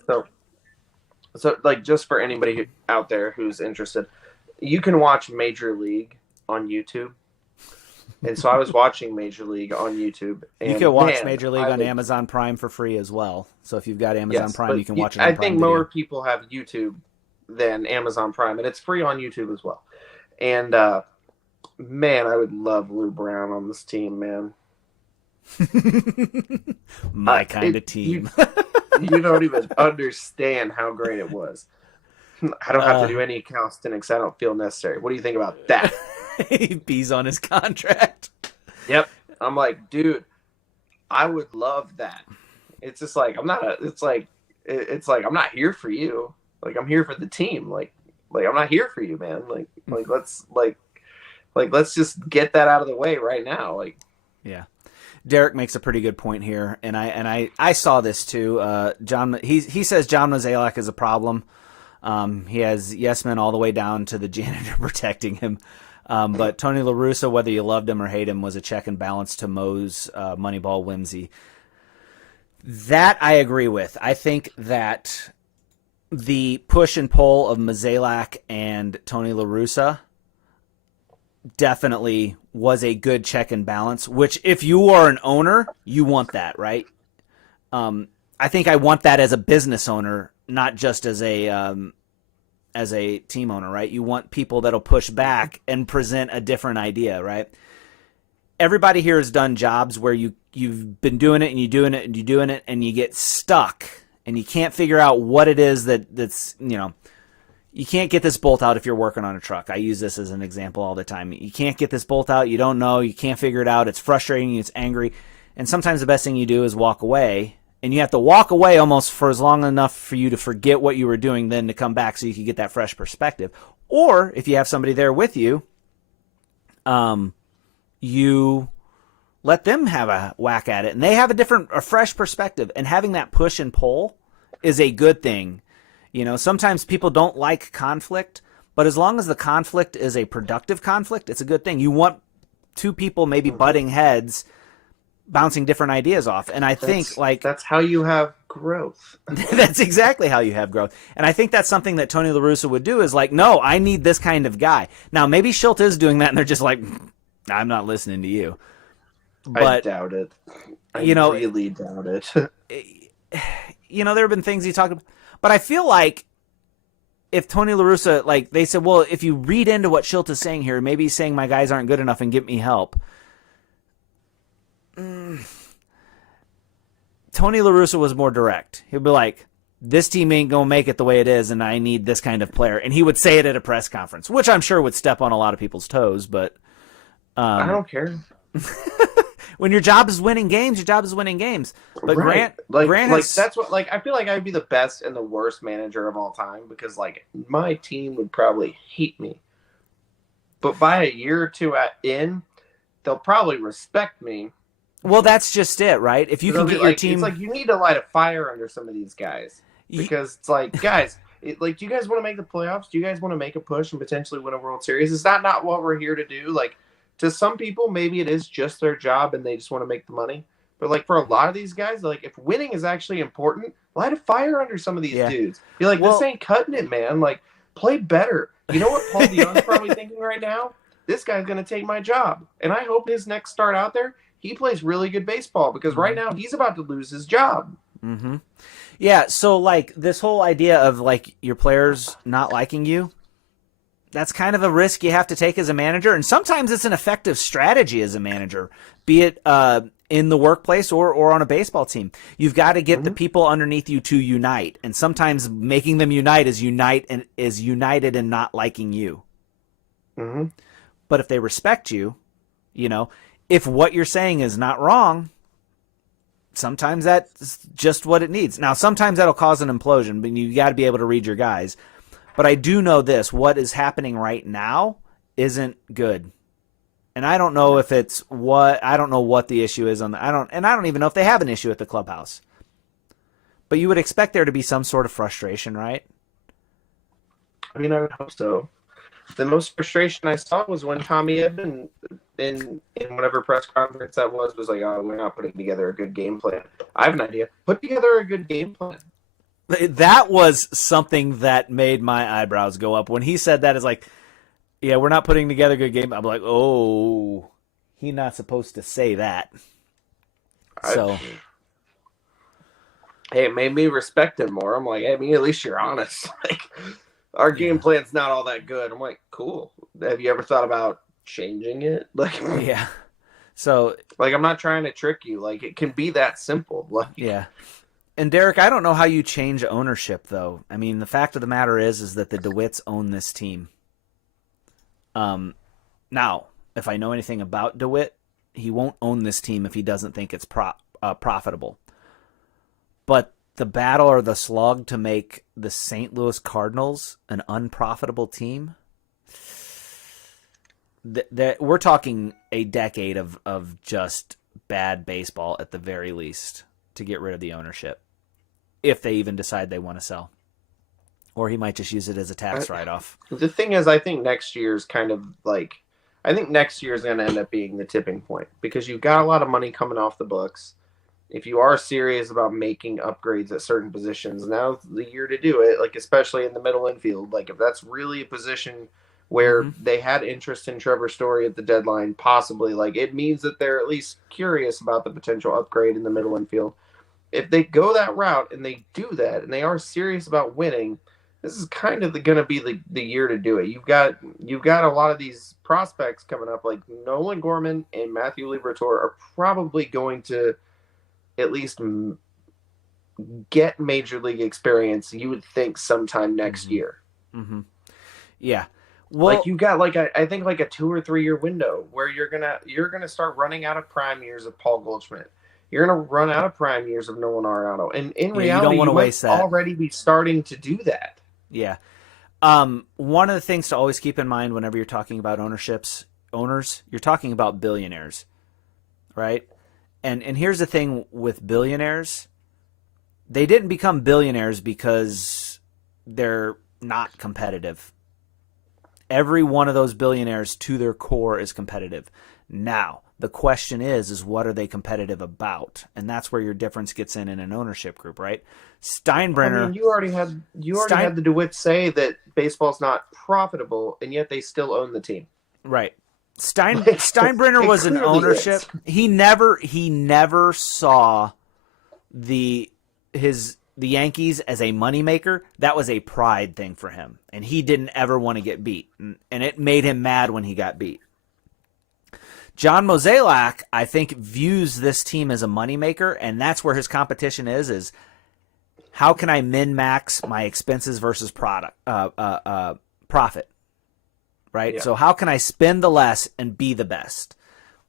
So like, just for anybody out there who's interested, you can watch Major League on YouTube. And so I was watching Major League on YouTube. And you can watch Major League on Amazon Prime for free as well. So if you've got Amazon Prime, you can watch it on I Prime think Video. more people have YouTube than Amazon Prime, and it's free on YouTube as well. And, man, I would love Lou Brown on this team, man. My kind of team. You don't even understand how great it was. I don't have to do any calisthenics. I don't feel necessary. What do you think about that? He pees on his contract. Yep. I'm like, dude, I would love that. It's just like, I'm not here for you. Like, I'm here for the team. Like I'm not here for you, man. Let's just get that out of the way right now. Like, yeah. Derek makes a pretty good point here, and I saw this too. John, he says John Mozeliak is a problem. He has yes men all the way down to the janitor protecting him. But Tony La Russa, whether you loved him or hate him, was a check and balance to Mo's Moneyball whimsy. That I agree with. I think that the push and pull of Mozeliak and Tony La Russa definitely was a good check and balance, which if you are an owner, you want that, right? I think I want that as a business owner, not just as a team owner, right? You want people that'll push back and present a different idea, right? Everybody here has done jobs where you've been doing it and you're doing it and you're doing it and you get stuck and you can't figure out what it is that's you can't get this bolt out if you're working on a truck. I use this as an example all the time. You can't get this bolt out. You don't know. You can't figure it out. It's frustrating. It's angry. And sometimes the best thing you do is walk away. And you have to walk away almost for as long enough for you to forget what you were doing, then to come back so you can get that fresh perspective. Or if you have somebody there with you, you let them have a whack at it, and they have a fresh perspective. And having that push and pull is a good thing. Sometimes people don't like conflict, but as long as the conflict is a productive conflict, it's a good thing. You want two people maybe butting heads, bouncing different ideas off. And I think that's how you have growth. That's exactly how you have growth. And I think that's something that Tony La Russa would do is no, I need this kind of guy. Now, maybe Schilt is doing that and they're just I'm not listening to you. But, I doubt it. I really doubt it. There have been things he talked about. But I feel like if Tony La Russa, they said, well, if you read into what Schilt is saying here, maybe he's saying my guys aren't good enough and get me help. Tony La Russa was more direct. He'd be like, this team ain't going to make it the way it is, and I need this kind of player. And he would say it at a press conference, which I'm sure would step on a lot of people's toes, but... I don't care. When your job is winning games, your job is winning games. But right. Grant has... that's what I feel like I'd be the best and the worst manager of all time because my team would probably hate me. But by a year or two in, they'll probably respect me. Well, that's just it, right? If you can get your team... It's you need to light a fire under some of these guys. Because it's guys, do you guys want to make the playoffs? Do you guys want to make a push and potentially win a World Series? Is that not what we're here to do? To some people, maybe it is just their job and they just want to make the money. But for a lot of these guys, if winning is actually important, light a fire under some of these dudes. Be this ain't cutting it, man. Play better. You know what Paul DeYoung's probably thinking right now? This guy's going to take my job. And I hope his next start out there, he plays really good baseball because right now he's about to lose his job. Mm-hmm. Yeah, so this whole idea of your players not liking you, that's kind of a risk you have to take as a manager, and sometimes it's an effective strategy as a manager, be it in the workplace or on a baseball team. You've got to get the people underneath you to unite, and sometimes making them unite is united in not liking you. Mm-hmm. But if they respect you, if what you're saying is not wrong, sometimes that's just what it needs. Now, sometimes that'll cause an implosion, but you got to be able to read your guys. But I do know this: what is happening right now isn't good, and I don't know if it's I don't know what the issue is I don't even know if they have an issue at the clubhouse. But you would expect there to be some sort of frustration, right? I mean, I would hope so. The most frustration I saw was when Tommy Edman in whatever press conference that was oh, we're not putting together a good game plan. I have an idea. Put together a good game plan. That was something that made my eyebrows go up. When he said that, it's yeah, we're not putting together a good game. I'm like, oh, he's not supposed to say that. So, hey, it made me respect him more. I'm like, at least you're honest. Our game plan's not all that good. I'm like, cool. Have you ever thought about changing it? Yeah. So, I'm not trying to trick you. It can be that simple. Yeah. And Derek, I don't know how you change ownership, though. I mean, the fact of the matter is that the DeWitts own this team. Now, if I know anything about DeWitt, he won't own this team if he doesn't think it's profitable. But the battle or the slog to make the St. Louis Cardinals an unprofitable team, we're talking a decade of just bad baseball at the very least to get rid of the ownership, if they even decide they want to sell. Or he might just use it as a tax write-off. The thing is, I think next year's kind of I think next year is going to end up being the tipping point because you've got a lot of money coming off the books. If you are serious about making upgrades at certain positions, now's the year to do it, especially in the middle infield. If that's really a position where they had interest in Trevor Story at the deadline, possibly, it means that they're at least curious about the potential upgrade in the middle infield. If they go that route and they do that and they are serious about winning, this is kind of going to be the year to do it. You've got a lot of these prospects coming up, like Nolan Gorman and Matthew Liberatore are probably going to at least get major league experience, you would think, sometime next year. Mm-hmm. Yeah. Well, you got I think a 2 or 3 year window where you're gonna start running out of prime years of Paul Goldschmidt. You're gonna run out of prime years of Nolan Arenado, and in reality, you might already be starting to do that. Yeah. One of the things to always keep in mind whenever you're talking about ownerships, owners, you're talking about billionaires, right? And here's the thing with billionaires. They didn't become billionaires because they're not competitive. Every one of those billionaires to their core is competitive. Now, the question is what are they competitive about? And that's where your difference gets in an ownership group, right? Steinbrenner. I mean, you already had the DeWitt say that baseball's not profitable, and yet they still own the team. Right. Steinbrenner was an ownership. He never saw the Yankees as a moneymaker. That was a pride thing for him, and he didn't ever want to get beat, and it made him mad when he got beat. John Mozeliak, I think, views this team as a moneymaker, and that's where his competition is how can I min-max my expenses versus profit, right? Yeah. So how can I spend the less and be the best,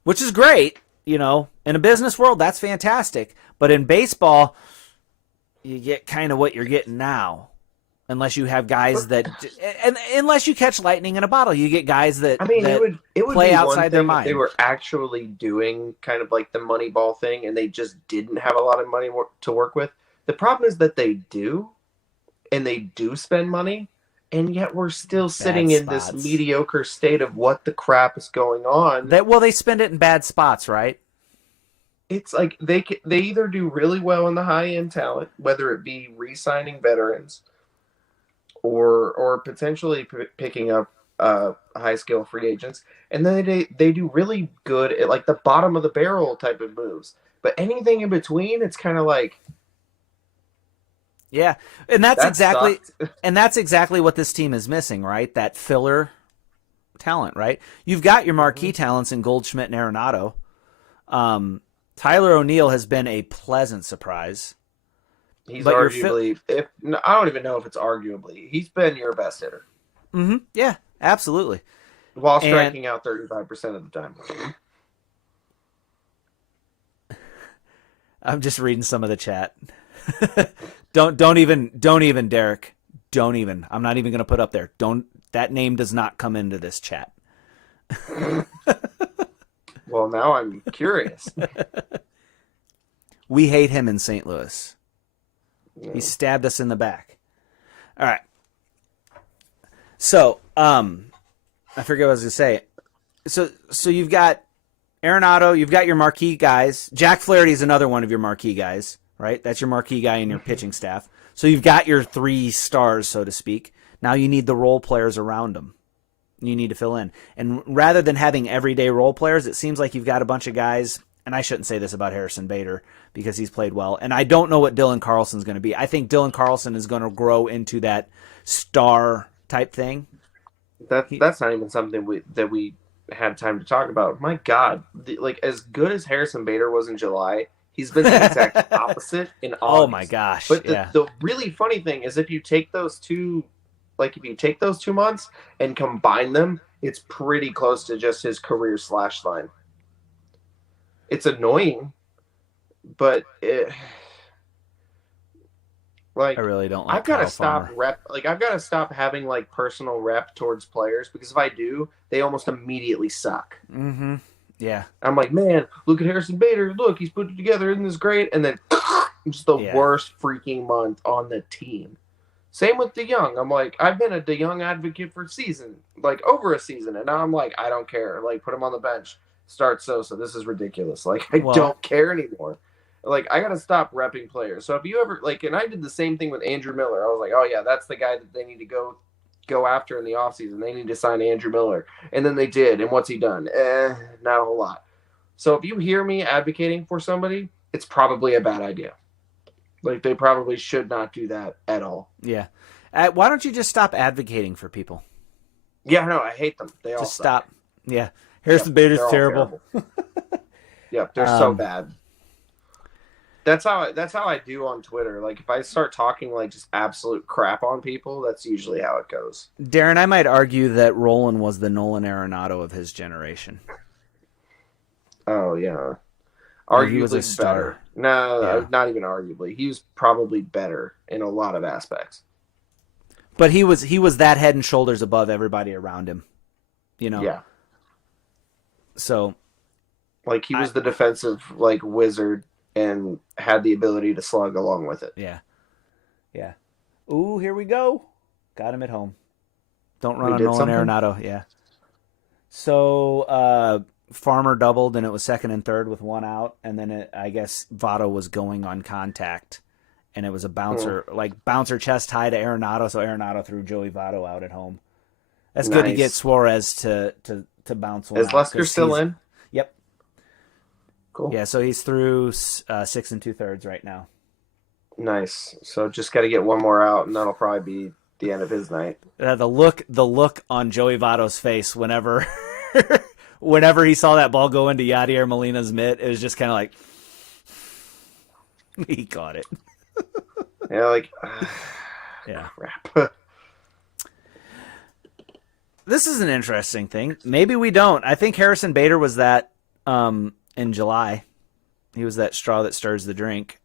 which is great, in a business world, that's fantastic. But in baseball, you get kind of what you're getting now. Unless you have guys that, and unless you catch lightning in a bottle, you get guys that it would play be outside their mind. They were actually doing kind of like the Moneyball thing, and they just didn't have a lot of money to work with. The problem is that they do, and they do spend money, and yet we're still sitting in this mediocre state of what the crap is going on. They spend it in bad spots, right? It's like they either do really well in the high-end talent, whether it be re-signing veterans, or potentially picking up high skill free agents, and then they do really good at like the bottom of the barrel type of moves. But anything in between, it's kind of like, yeah, and that's exactly what this team is missing, right? That filler talent, right? You've got your marquee talents in Goldschmidt and Arenado. Tyler O'Neill has been a pleasant surprise. He's arguably, I don't even know if it's arguably, he's been your best hitter. Mm-hmm. Yeah, absolutely. While striking out 35% of the time. I'm just reading some of the chat. Don't even, Derek. Don't even. I'm not even going to put up there. That name does not come into this chat. Well, now I'm curious. We hate him in St. Louis. He stabbed us in the back. All right. So, I forget what I was going to say. So you've got Arenado, you've got your marquee guys. Jack Flaherty is another one of your marquee guys, right? That's your marquee guy in your pitching staff. So you've got your 3 stars, so to speak. Now you need the role players around them. You need to fill in. And rather than having everyday role players, it seems like you've got a bunch of guys, and I shouldn't say this about Harrison Bader because he's played well. And I don't know what Dylan Carlson's going to be. I think Dylan Carlson is going to grow into that star type thing. That's not even something that we had time to talk about. My God, as good as Harrison Bader was in July, he's been the exact opposite in August. Oh my gosh! But the really funny thing is, if you take those 2 months and combine them, it's pretty close to just his career slash line. It's annoying, but I really don't like. I've got to stop I've got to stop having like personal rep towards players, because if I do, they almost immediately suck. Mm-hmm. Yeah. I'm like, man, look at Harrison Bader. Look, he's put it together. Isn't this great? And then just the worst freaking month on the team. Same with DeYoung. I'm like, I've been a DeYoung advocate for over a season, and now I'm like, I don't care. Like, put him on the bench. Start Sosa. This is ridiculous. Like, I don't care anymore. Like, I got to stop repping players. So if you ever, and I did the same thing with Andrew Miller. I was like, oh, yeah, that's the guy that they need to go after in the offseason. They need to sign Andrew Miller. And then they did. And what's he done? Not a whole lot. So if you hear me advocating for somebody, it's probably a bad idea. Like, they probably should not do that at all. Yeah. Why don't you just stop advocating for people? Yeah, no, I hate them. They all just stop. Yeah. Harrison Bader's terrible. Yep, they're so bad. That's how I do on Twitter. Like, if I start talking like just absolute crap on people, that's usually how it goes. Darren, I might argue that Roland was the Nolan Arenado of his generation. Oh yeah, arguably he was a star. Better. No, not even arguably. He was probably better in a lot of aspects. But he was that head and shoulders above everybody around him. Yeah. So, like, he was the defensive, like, wizard and had the ability to slug along with it. Yeah. Yeah. Ooh, here we go. Got him at home. Don't run on Nolan Arenado. Yeah. So, Farmer doubled, and it was second and third with one out. And then I guess Votto was going on contact, and it was a bouncer, bouncer chest high to Arenado. So Arenado threw Joey Votto out at home. That's good to get Suarez to bounce one. Is Lester still in? Yep. Cool. Yeah, so he's through 6 2/3 right now. Nice. So just got to get one more out, and that'll probably be the end of his night. The look on Joey Votto's face whenever he saw that ball go into Yadier Molina's mitt, it was just kind of like he caught it. Yeah, like yeah. Crap. This is an interesting thing. Maybe we don't. I think Harrison Bader was that in July. He was that straw that stirs the drink.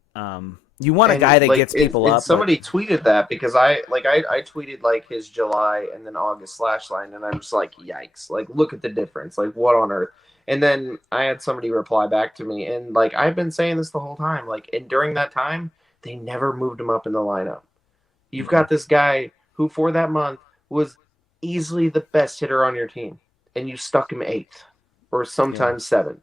You want a guy that gets people up. Somebody tweeted that because I tweeted like his July and then August slash line, and I'm just like, yikes! Like, look at the difference. Like, what on earth? And then I had somebody reply back to me, and like I've been saying this the whole time. Like, and during that time, they never moved him up in the lineup. You've got this guy who, for that month, was easily the best hitter on your team, and you stuck him 8th or sometimes 7th.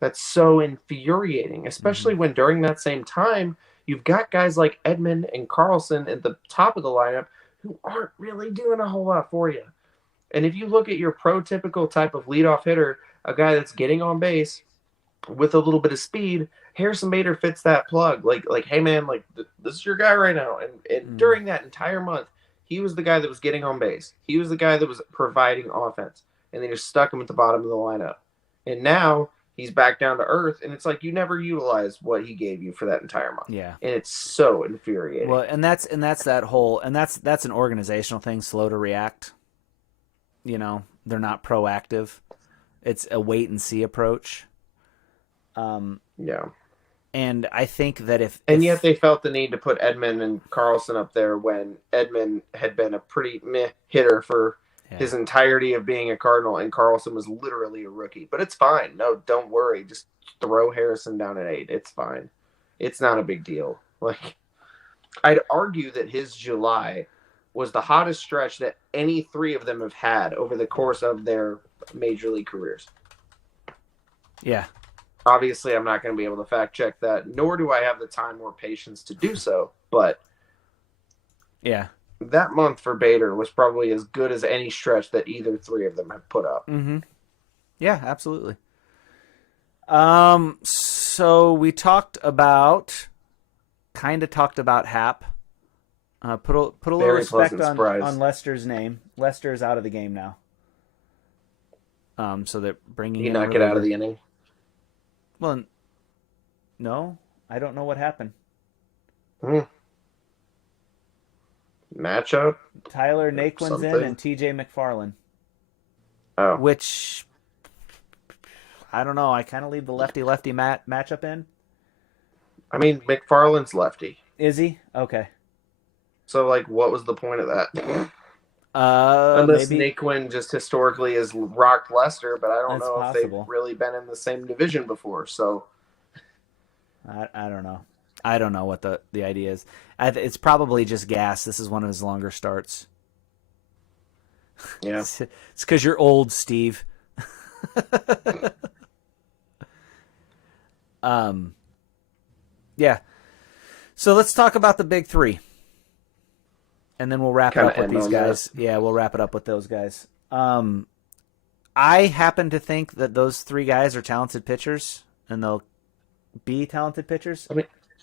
That's so infuriating, especially when during that same time you've got guys like Edman and Carlson at the top of the lineup who aren't really doing a whole lot for you. And if you look at your prototypical type of leadoff hitter, a guy that's getting on base with a little bit of speed, Harrison Bader fits that plug. Like, hey man, like this is your guy right now. And during that entire month, he was the guy that was getting on base. He was the guy that was providing offense. And they just stuck him at the bottom of the lineup. And now he's back down to earth, and it's like you never utilized what he gave you for that entire month. Yeah. And it's so infuriating. Well, and that's that whole, and that's an organizational thing, slow to react. You know, they're not proactive. It's a wait and see approach. Yeah. And I think that yet they felt the need to put Edman and Carlson up there when Edman had been a pretty meh hitter for his entirety of being a Cardinal, and Carlson was literally a rookie. But it's fine. No, don't worry. Just throw Harrison down at 8. It's fine. It's not a big deal. Like, I'd argue that his July was the hottest stretch that any 3 of them have had over the course of their major league careers. Yeah. Obviously, I'm not going to be able to fact check that, nor do I have the time or patience to do so. But yeah, that month for Bader was probably as good as any stretch that either 3 of them have put up. Mm-hmm. Yeah, absolutely. So we talked about Happ. Put a little respect on Lester's name. Lester's out of the game now. So they're bringing. He not get out of the inning. Well, no, I don't know what happened. Matchup. Tyler Naquin's in and TJ McFarland. Oh, which I don't know. I kind of leave the lefty-lefty matchup in. I mean, McFarland's lefty. Is he? Okay. So, like, what was the point of that? Unless maybe Naquin just historically has rocked Lester, but I don't That's know possible. if they've really been in the same division before. So, I don't know. I don't know what the idea is. It's probably just gas. This is one of his longer starts. Yeah. It's because you're old, Steve. Yeah. So let's talk about the big 3. And then we'll wrap it up with these guys. Yeah, we'll wrap it up with those guys. I happen to think that those 3 guys are talented pitchers, and they'll be talented pitchers.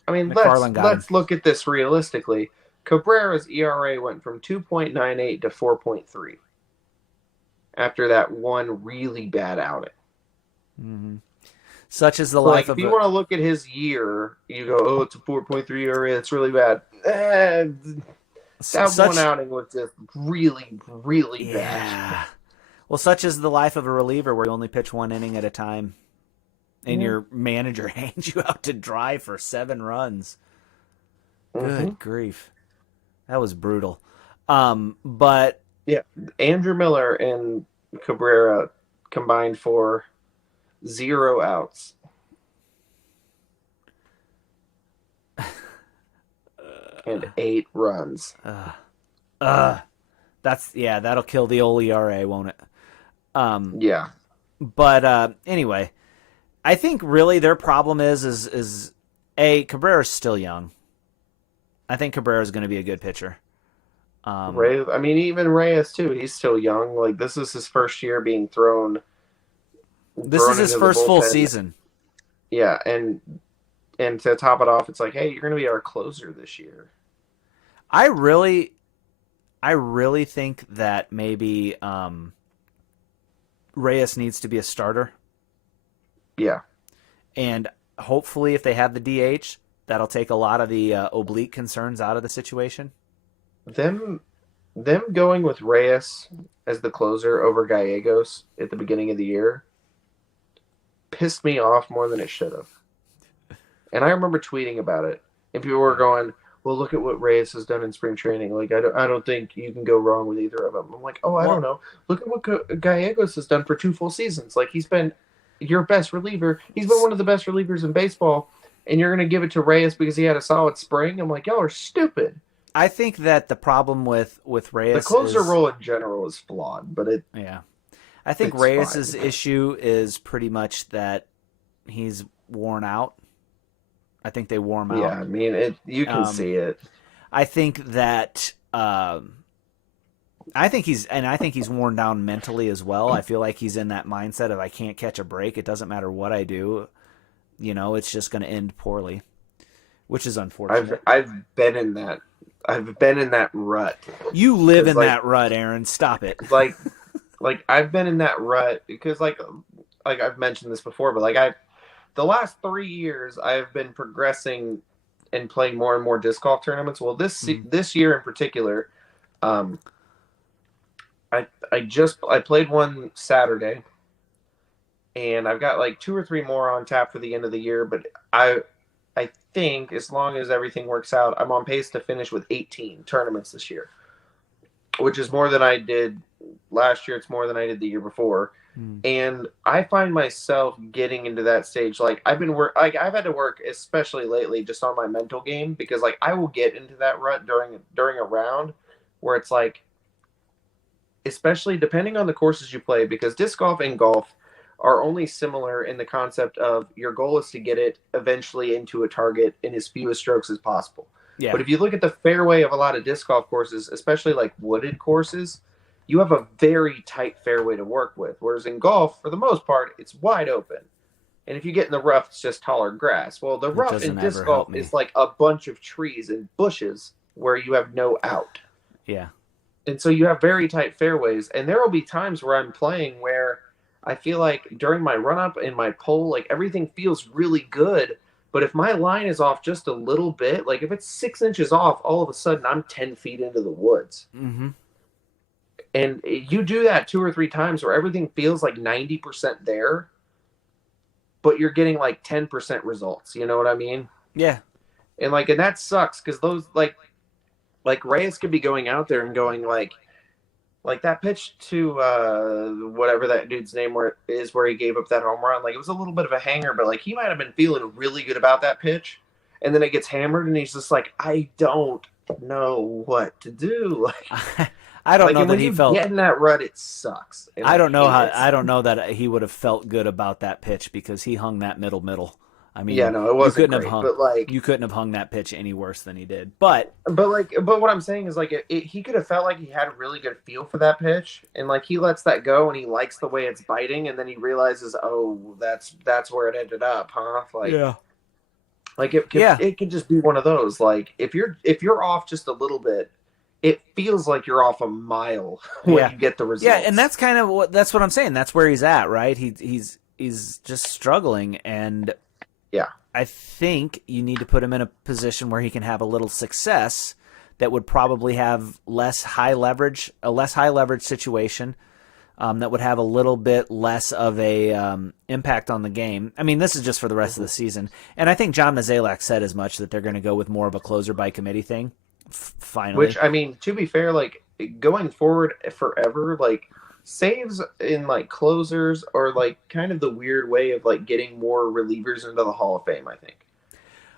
I mean, let's look at this realistically. Cabrera's ERA went from 2.98 to 4.3 after that one really bad outing. Mm-hmm. Such is the life of. If you want to look at his year, you go, "Oh, it's a 4.3 ERA. That's really bad." That one outing was just really, really bad. Well, such is the life of a reliever, where you only pitch 1 inning at a time. And your manager hangs you out to dry for 7 runs. Good grief. That was brutal. But yeah, Andrew Miller and Cabrera combined for 0 outs. And 8 runs. That'll kill the old ERA, won't it? Yeah. But anyway, I think really their problem is Cabrera's still young. I think Cabrera's going to be a good pitcher. Even Reyes too. He's still young. Like, this is his first year being thrown. This is his first full season. Yeah, and to top it off, it's like, hey, you're going to be our closer this year. I really think that maybe Reyes needs to be a starter. Yeah. And hopefully if they have the DH, that'll take a lot of the oblique concerns out of the situation. Them going with Reyes as the closer over Gallegos at the beginning of the year pissed me off more than it should have. And I remember tweeting about it, and people were going, well, look at what Reyes has done in spring training. Like, I don't think you can go wrong with either of them. I'm like, I don't know. Look at what Gallegos has done for 2 full seasons. Like, he's been your best reliever. He's been one of the best relievers in baseball, and you're going to give it to Reyes because he had a solid spring? I'm like, y'all are stupid. I think that the problem with Reyes, the closer role in general is flawed, but I think Reyes' issue is pretty much that he's worn out. I think they wore him out. Yeah, I mean, you can see it. I think that I think he's worn down mentally as well. I feel like he's in that mindset of I can't catch a break. It doesn't matter what I do. It's just going to end poorly, which is unfortunate. I've been in that. I've been in that rut. You live in that rut, Aaron. Stop it. Like I've been in that rut because like I've mentioned this before, but the last 3 years I've been progressing and playing more and more disc golf tournaments. Well, this year in particular, I played one Saturday, and I've got like 2 or 3 more on tap for the end of the year. But I think as long as everything works out, I'm on pace to finish with 18 tournaments this year, which is more than I did last year. It's more than I did the year before. And I find myself getting into that stage. Like I've had to work, especially lately, just on my mental game, because like I will get into that rut during a round where it's like, especially depending on the courses you play, because disc golf and golf are only similar in the concept of your goal is to get it eventually into a target in as few strokes as possible. Yeah. But if you look at the fairway of a lot of disc golf courses, especially like wooded courses, you have a very tight fairway to work with. Whereas in golf, for the most part, it's wide open. And if you get in the rough, it's just taller grass. Well, the rough in disc golf is like a bunch of trees and bushes where you have no out. Yeah. And so you have very tight fairways. And there will be times where I'm playing where I feel like during my run-up and my pull, like everything feels really good. But if my line is off just a little bit, like if it's 6 inches off, all of a sudden I'm 10 feet into the woods. Mm-hmm. And you do that 2 or 3 times where everything feels like 90% there, but you're getting like 10% results. You know what I mean? Yeah. And that sucks because those like Reyes could be going out there and going like that pitch to whatever that dude's name where he gave up that home run. Like it was a little bit of a hanger, but like he might have been feeling really good about that pitch, and then it gets hammered, and he's just like, I don't know what to do. Like. I don't know that he felt getting that rut. It sucks. And I don't know that he would have felt good about that pitch because he hung that middle. I mean, yeah, no, it wasn't great, you couldn't have hung that pitch any worse than he did. But what I'm saying is like he could have felt like he had a really good feel for that pitch, and like he lets that go, and he likes the way it's biting, and then he realizes, oh, that's where it ended up, huh? Like yeah, like it could just be one of those. Like if you're off just a little bit, it feels like you're off a mile when you get the results. Yeah, and that's what I'm saying. That's where he's at, right? He's just struggling, and yeah, I think you need to put him in a position where he can have a little success that would probably have a less high leverage situation that would have a little bit less of a impact on the game. I mean, this is just for the rest of the season, and I think John Mozeliak said as much that they're going to go with more of a closer by committee thing. Finally. Which, I mean, to be fair, like going forward forever, like saves in like closers or like kind of the weird way of like getting more relievers into the Hall of Fame, I think.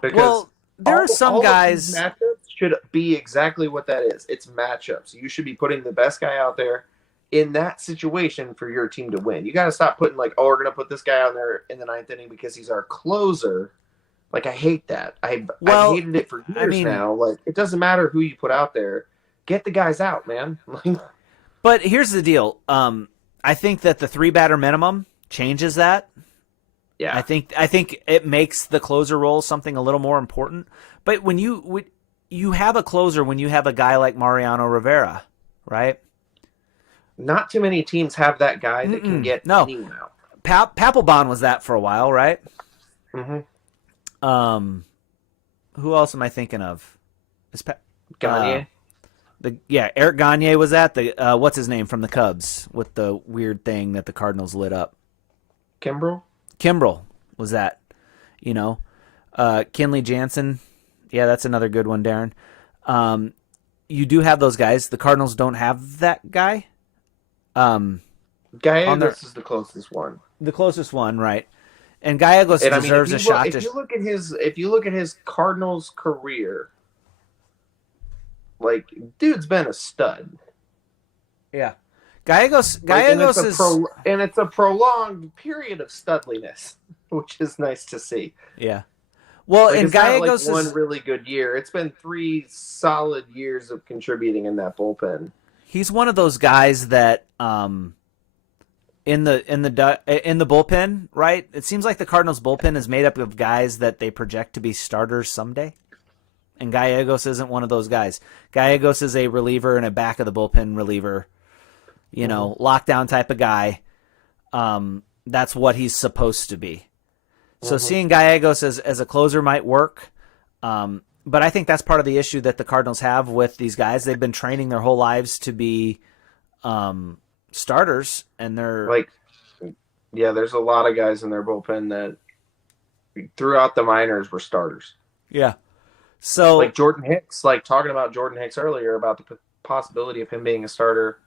Because there are some guys. Matchups should be exactly what that is. It's matchups. You should be putting the best guy out there in that situation for your team to win. You got to stop putting like, oh, we're going to put this guy on there in the 9th inning because he's our closer. Like, I hate that. I've hated it for years now. Like, it doesn't matter who you put out there. Get the guys out, man. But here's the deal. I think that the 3-batter minimum changes that. Yeah, I think it makes the closer role something a little more important. But when you have a closer, when you have a guy like Mariano Rivera, right? Not too many teams have that guy that can get anyone out. Papelbon was that for a while, right? Mm-hmm. Who else am I thinking of? Gagne. Eric Gagne was that. What's his name from the Cubs with the weird thing that the Cardinals lit up? Kimbrel was that, Kenley Jansen. Yeah, that's another good one, Darren. You do have those guys. The Cardinals don't have that guy. Gallegos is the closest one. The closest one, right? And Gallegos deserves a shot. If you look at his Cardinals career, like, dude's been a stud. Yeah. Gallegos is... and it's a prolonged period of studliness, which is nice to see. Yeah. Well, and Gallegos is... one really good year. It's been 3 solid years of contributing in that bullpen. He's one of those guys that in the bullpen, right? It seems like the Cardinals bullpen is made up of guys that they project to be starters someday. And Gallegos isn't one of those guys. Gallegos is a reliever and a back of the bullpen reliever. Lockdown type of guy. That's what he's supposed to be. So seeing Gallegos as a closer might work. But I think that's part of the issue that the Cardinals have with these guys. They've been training their whole lives to be starters, and they're there's a lot of guys in their bullpen that throughout the minors were starters. Yeah. So like Jordan Hicks, like talking about Jordan Hicks earlier about the possibility of him being a starter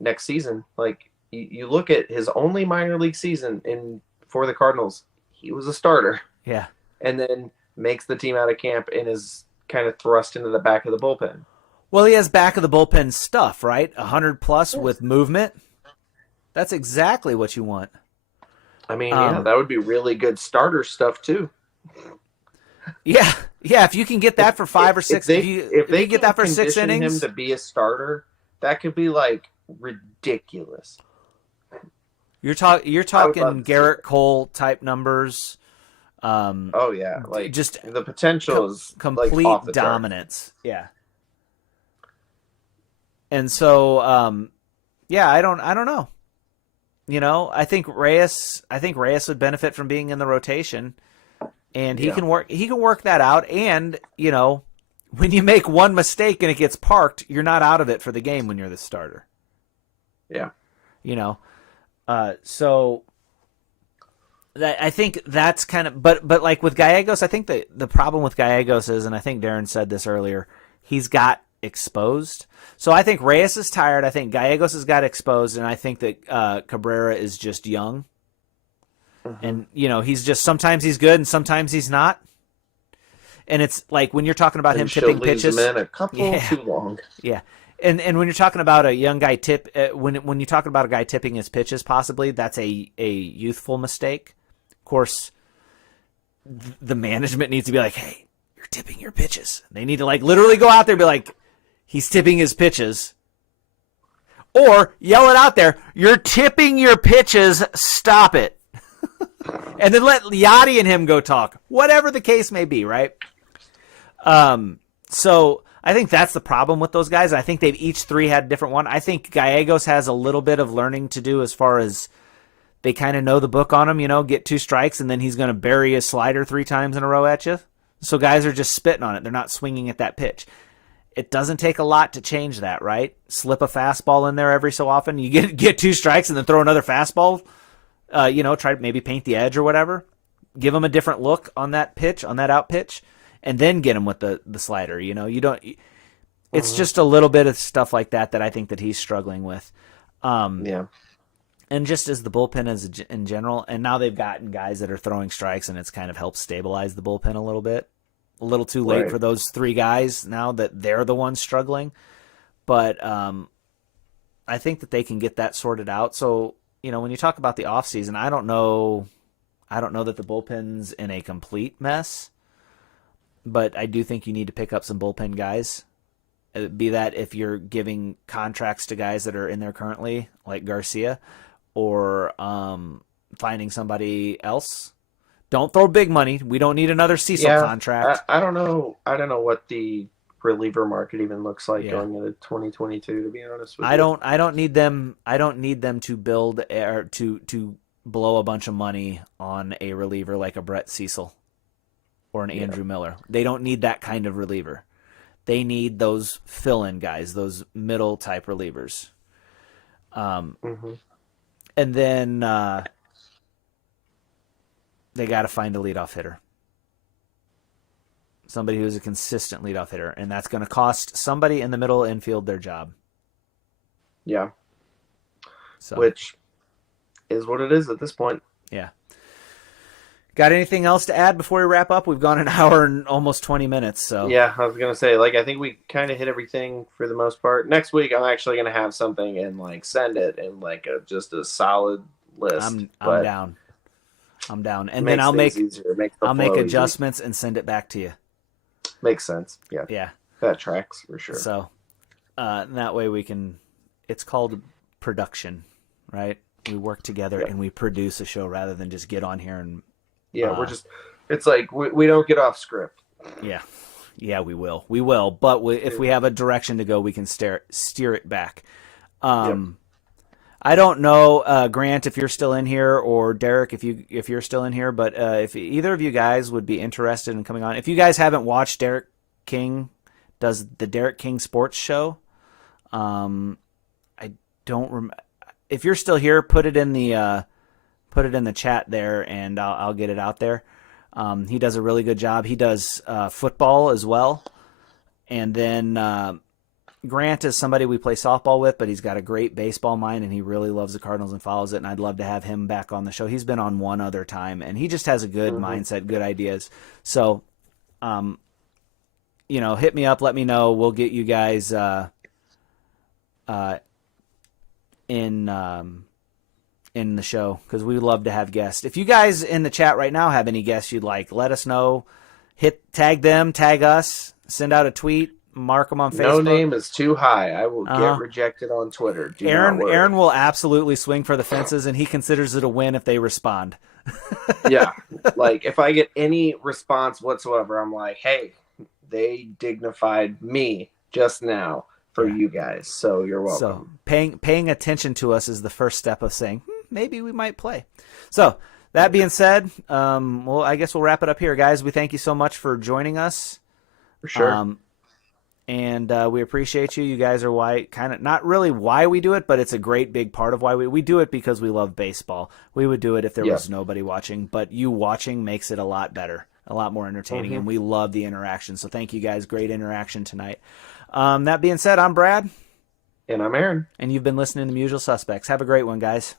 next season. Like you look at his only minor league season for the Cardinals, he was a starter. Yeah. And then makes the team out of camp and is kind of thrust into the back of the bullpen. Well, he has back of the bullpen stuff, right? 100+ with movement. That's exactly what you want. I mean, that would be really good starter stuff too. Yeah. If you can get that for 5 or 6, if they get that for 6 innings, him to be a starter, that could be like ridiculous. You're talking Garrett Cole type numbers. Like just the potential is complete like dominance. Yeah. And so, I don't know. I think Reyes would benefit from being in the rotation, and he can work that out. And when you make one mistake and it gets parked, you're not out of it for the game when you're the starter. Yeah. So I think that's kind of, but like with Gallegos, I think the problem with Gallegos is, and I think Darren said this earlier, he's got exposed. So I think Reyes is tired. I think Gallegos has got exposed, and I think that Cabrera is just young. Mm-hmm. And he's just, sometimes he's good and sometimes he's not. And it's like when you're talking about him tipping pitches, him in a couple too long. Yeah. And when you're talking about a young guy when you talk about a guy tipping his pitches, possibly that's a youthful mistake. Of course, the management needs to be like, hey, you're tipping your pitches. They need to like literally go out there and be like, he's tipping his pitches. Or yell it out there, you're tipping your pitches, stop it. And then let Yachty and him go talk. Whatever the case may be, right? So I think that's the problem with those guys. I think they've each 3 had a different one. I think Gallegos has a little bit of learning to do as far as they kind of know the book on him, get 2 strikes, and then he's going to bury his slider 3 times in a row at you. So guys are just spitting on it. They're not swinging at that pitch. It doesn't take a lot to change that, right? Slip a fastball in there every so often. You get 2 strikes and then throw another fastball. Try to maybe paint the edge or whatever. Give him a different look on that pitch, on that out pitch, and then get him with the slider. You don't. It's just a little bit of stuff like that I think that he's struggling with. Yeah. And just as the bullpen is in general, and now they've gotten guys that are throwing strikes, and it's kind of helped stabilize the bullpen a little bit. A little too late for those 3 guys now that they're the ones struggling. But I think that they can get that sorted out. So, when you talk about the offseason, I don't know that the bullpen's in a complete mess, but I do think you need to pick up some bullpen guys. Be that if you're giving contracts to guys that are in there currently, like Garcia, or finding somebody else. Don't throw big money. We don't need another Cecil contract. I don't know. I don't know what the reliever market even looks like going into 2022. To be honest with you, I don't need them. I don't need them to build or to blow a bunch of money on a reliever like a Brett Cecil or an Andrew Miller. They don't need that kind of reliever. They need those fill-in guys, those middle type relievers. And then they got to find a leadoff hitter. Somebody who's a consistent leadoff hitter, and that's going to cost somebody in the middle infield their job. Yeah. So. Which is what it is at this point. Yeah. Got anything else to add before we wrap up? We've gone an hour and almost 20 minutes. So yeah, I was gonna say, I think we kind of hit everything for the most part. Next week, I'm actually gonna have something and send it in just a solid list. I'm down. And then I'll make adjustments and send it back to you. Makes sense. Yeah. Yeah. That tracks for sure. So that way we can. It's called production, right? We work together and we produce a show rather than just get on here and. Yeah, it's like we don't get off script. Yeah. Yeah, we will. But if we have a direction to go, we can steer it back. I don't know, Grant, if you're still in here, or Derek, if you're still in here, but if either of you guys would be interested in coming on. If you guys haven't watched Derek King does the Derek King Sports Show, I don't remember. If you're still here, put it in the chat there, and I'll get it out there. He does a really good job. He does football as well. And then Grant is somebody we play softball with, but he's got a great baseball mind, and he really loves the Cardinals and follows it, and I'd love to have him back on the show. He's been on one other time, and he just has a good mindset, good ideas. So, hit me up, let me know. We'll get you guys in the show, because we would love to have guests. If you guys in the chat right now have any guests you'd like, let us know. Tag them, tag us, send out a tweet, mark them on Facebook. No name is too high. I will get rejected on Twitter. Aaron will absolutely swing for the fences, and he considers it a win if they respond. Yeah. If I get any response whatsoever, I'm like, hey, they dignified me just now for you guys, so you're welcome. So paying attention to us is the first step of saying, maybe we might play. So that being said, I guess we'll wrap it up here, guys. We thank you so much for joining us. For sure. And we appreciate you. You guys are not really why we do it, but it's a great big part of why we do it, because we love baseball. We would do it if there was nobody watching, but you watching makes it a lot better, a lot more entertaining, and we love the interaction. So thank you guys. Great interaction tonight. That being said, I'm Brad. And I'm Aaron. And you've been listening to The Usual Suspects. Have a great one, guys.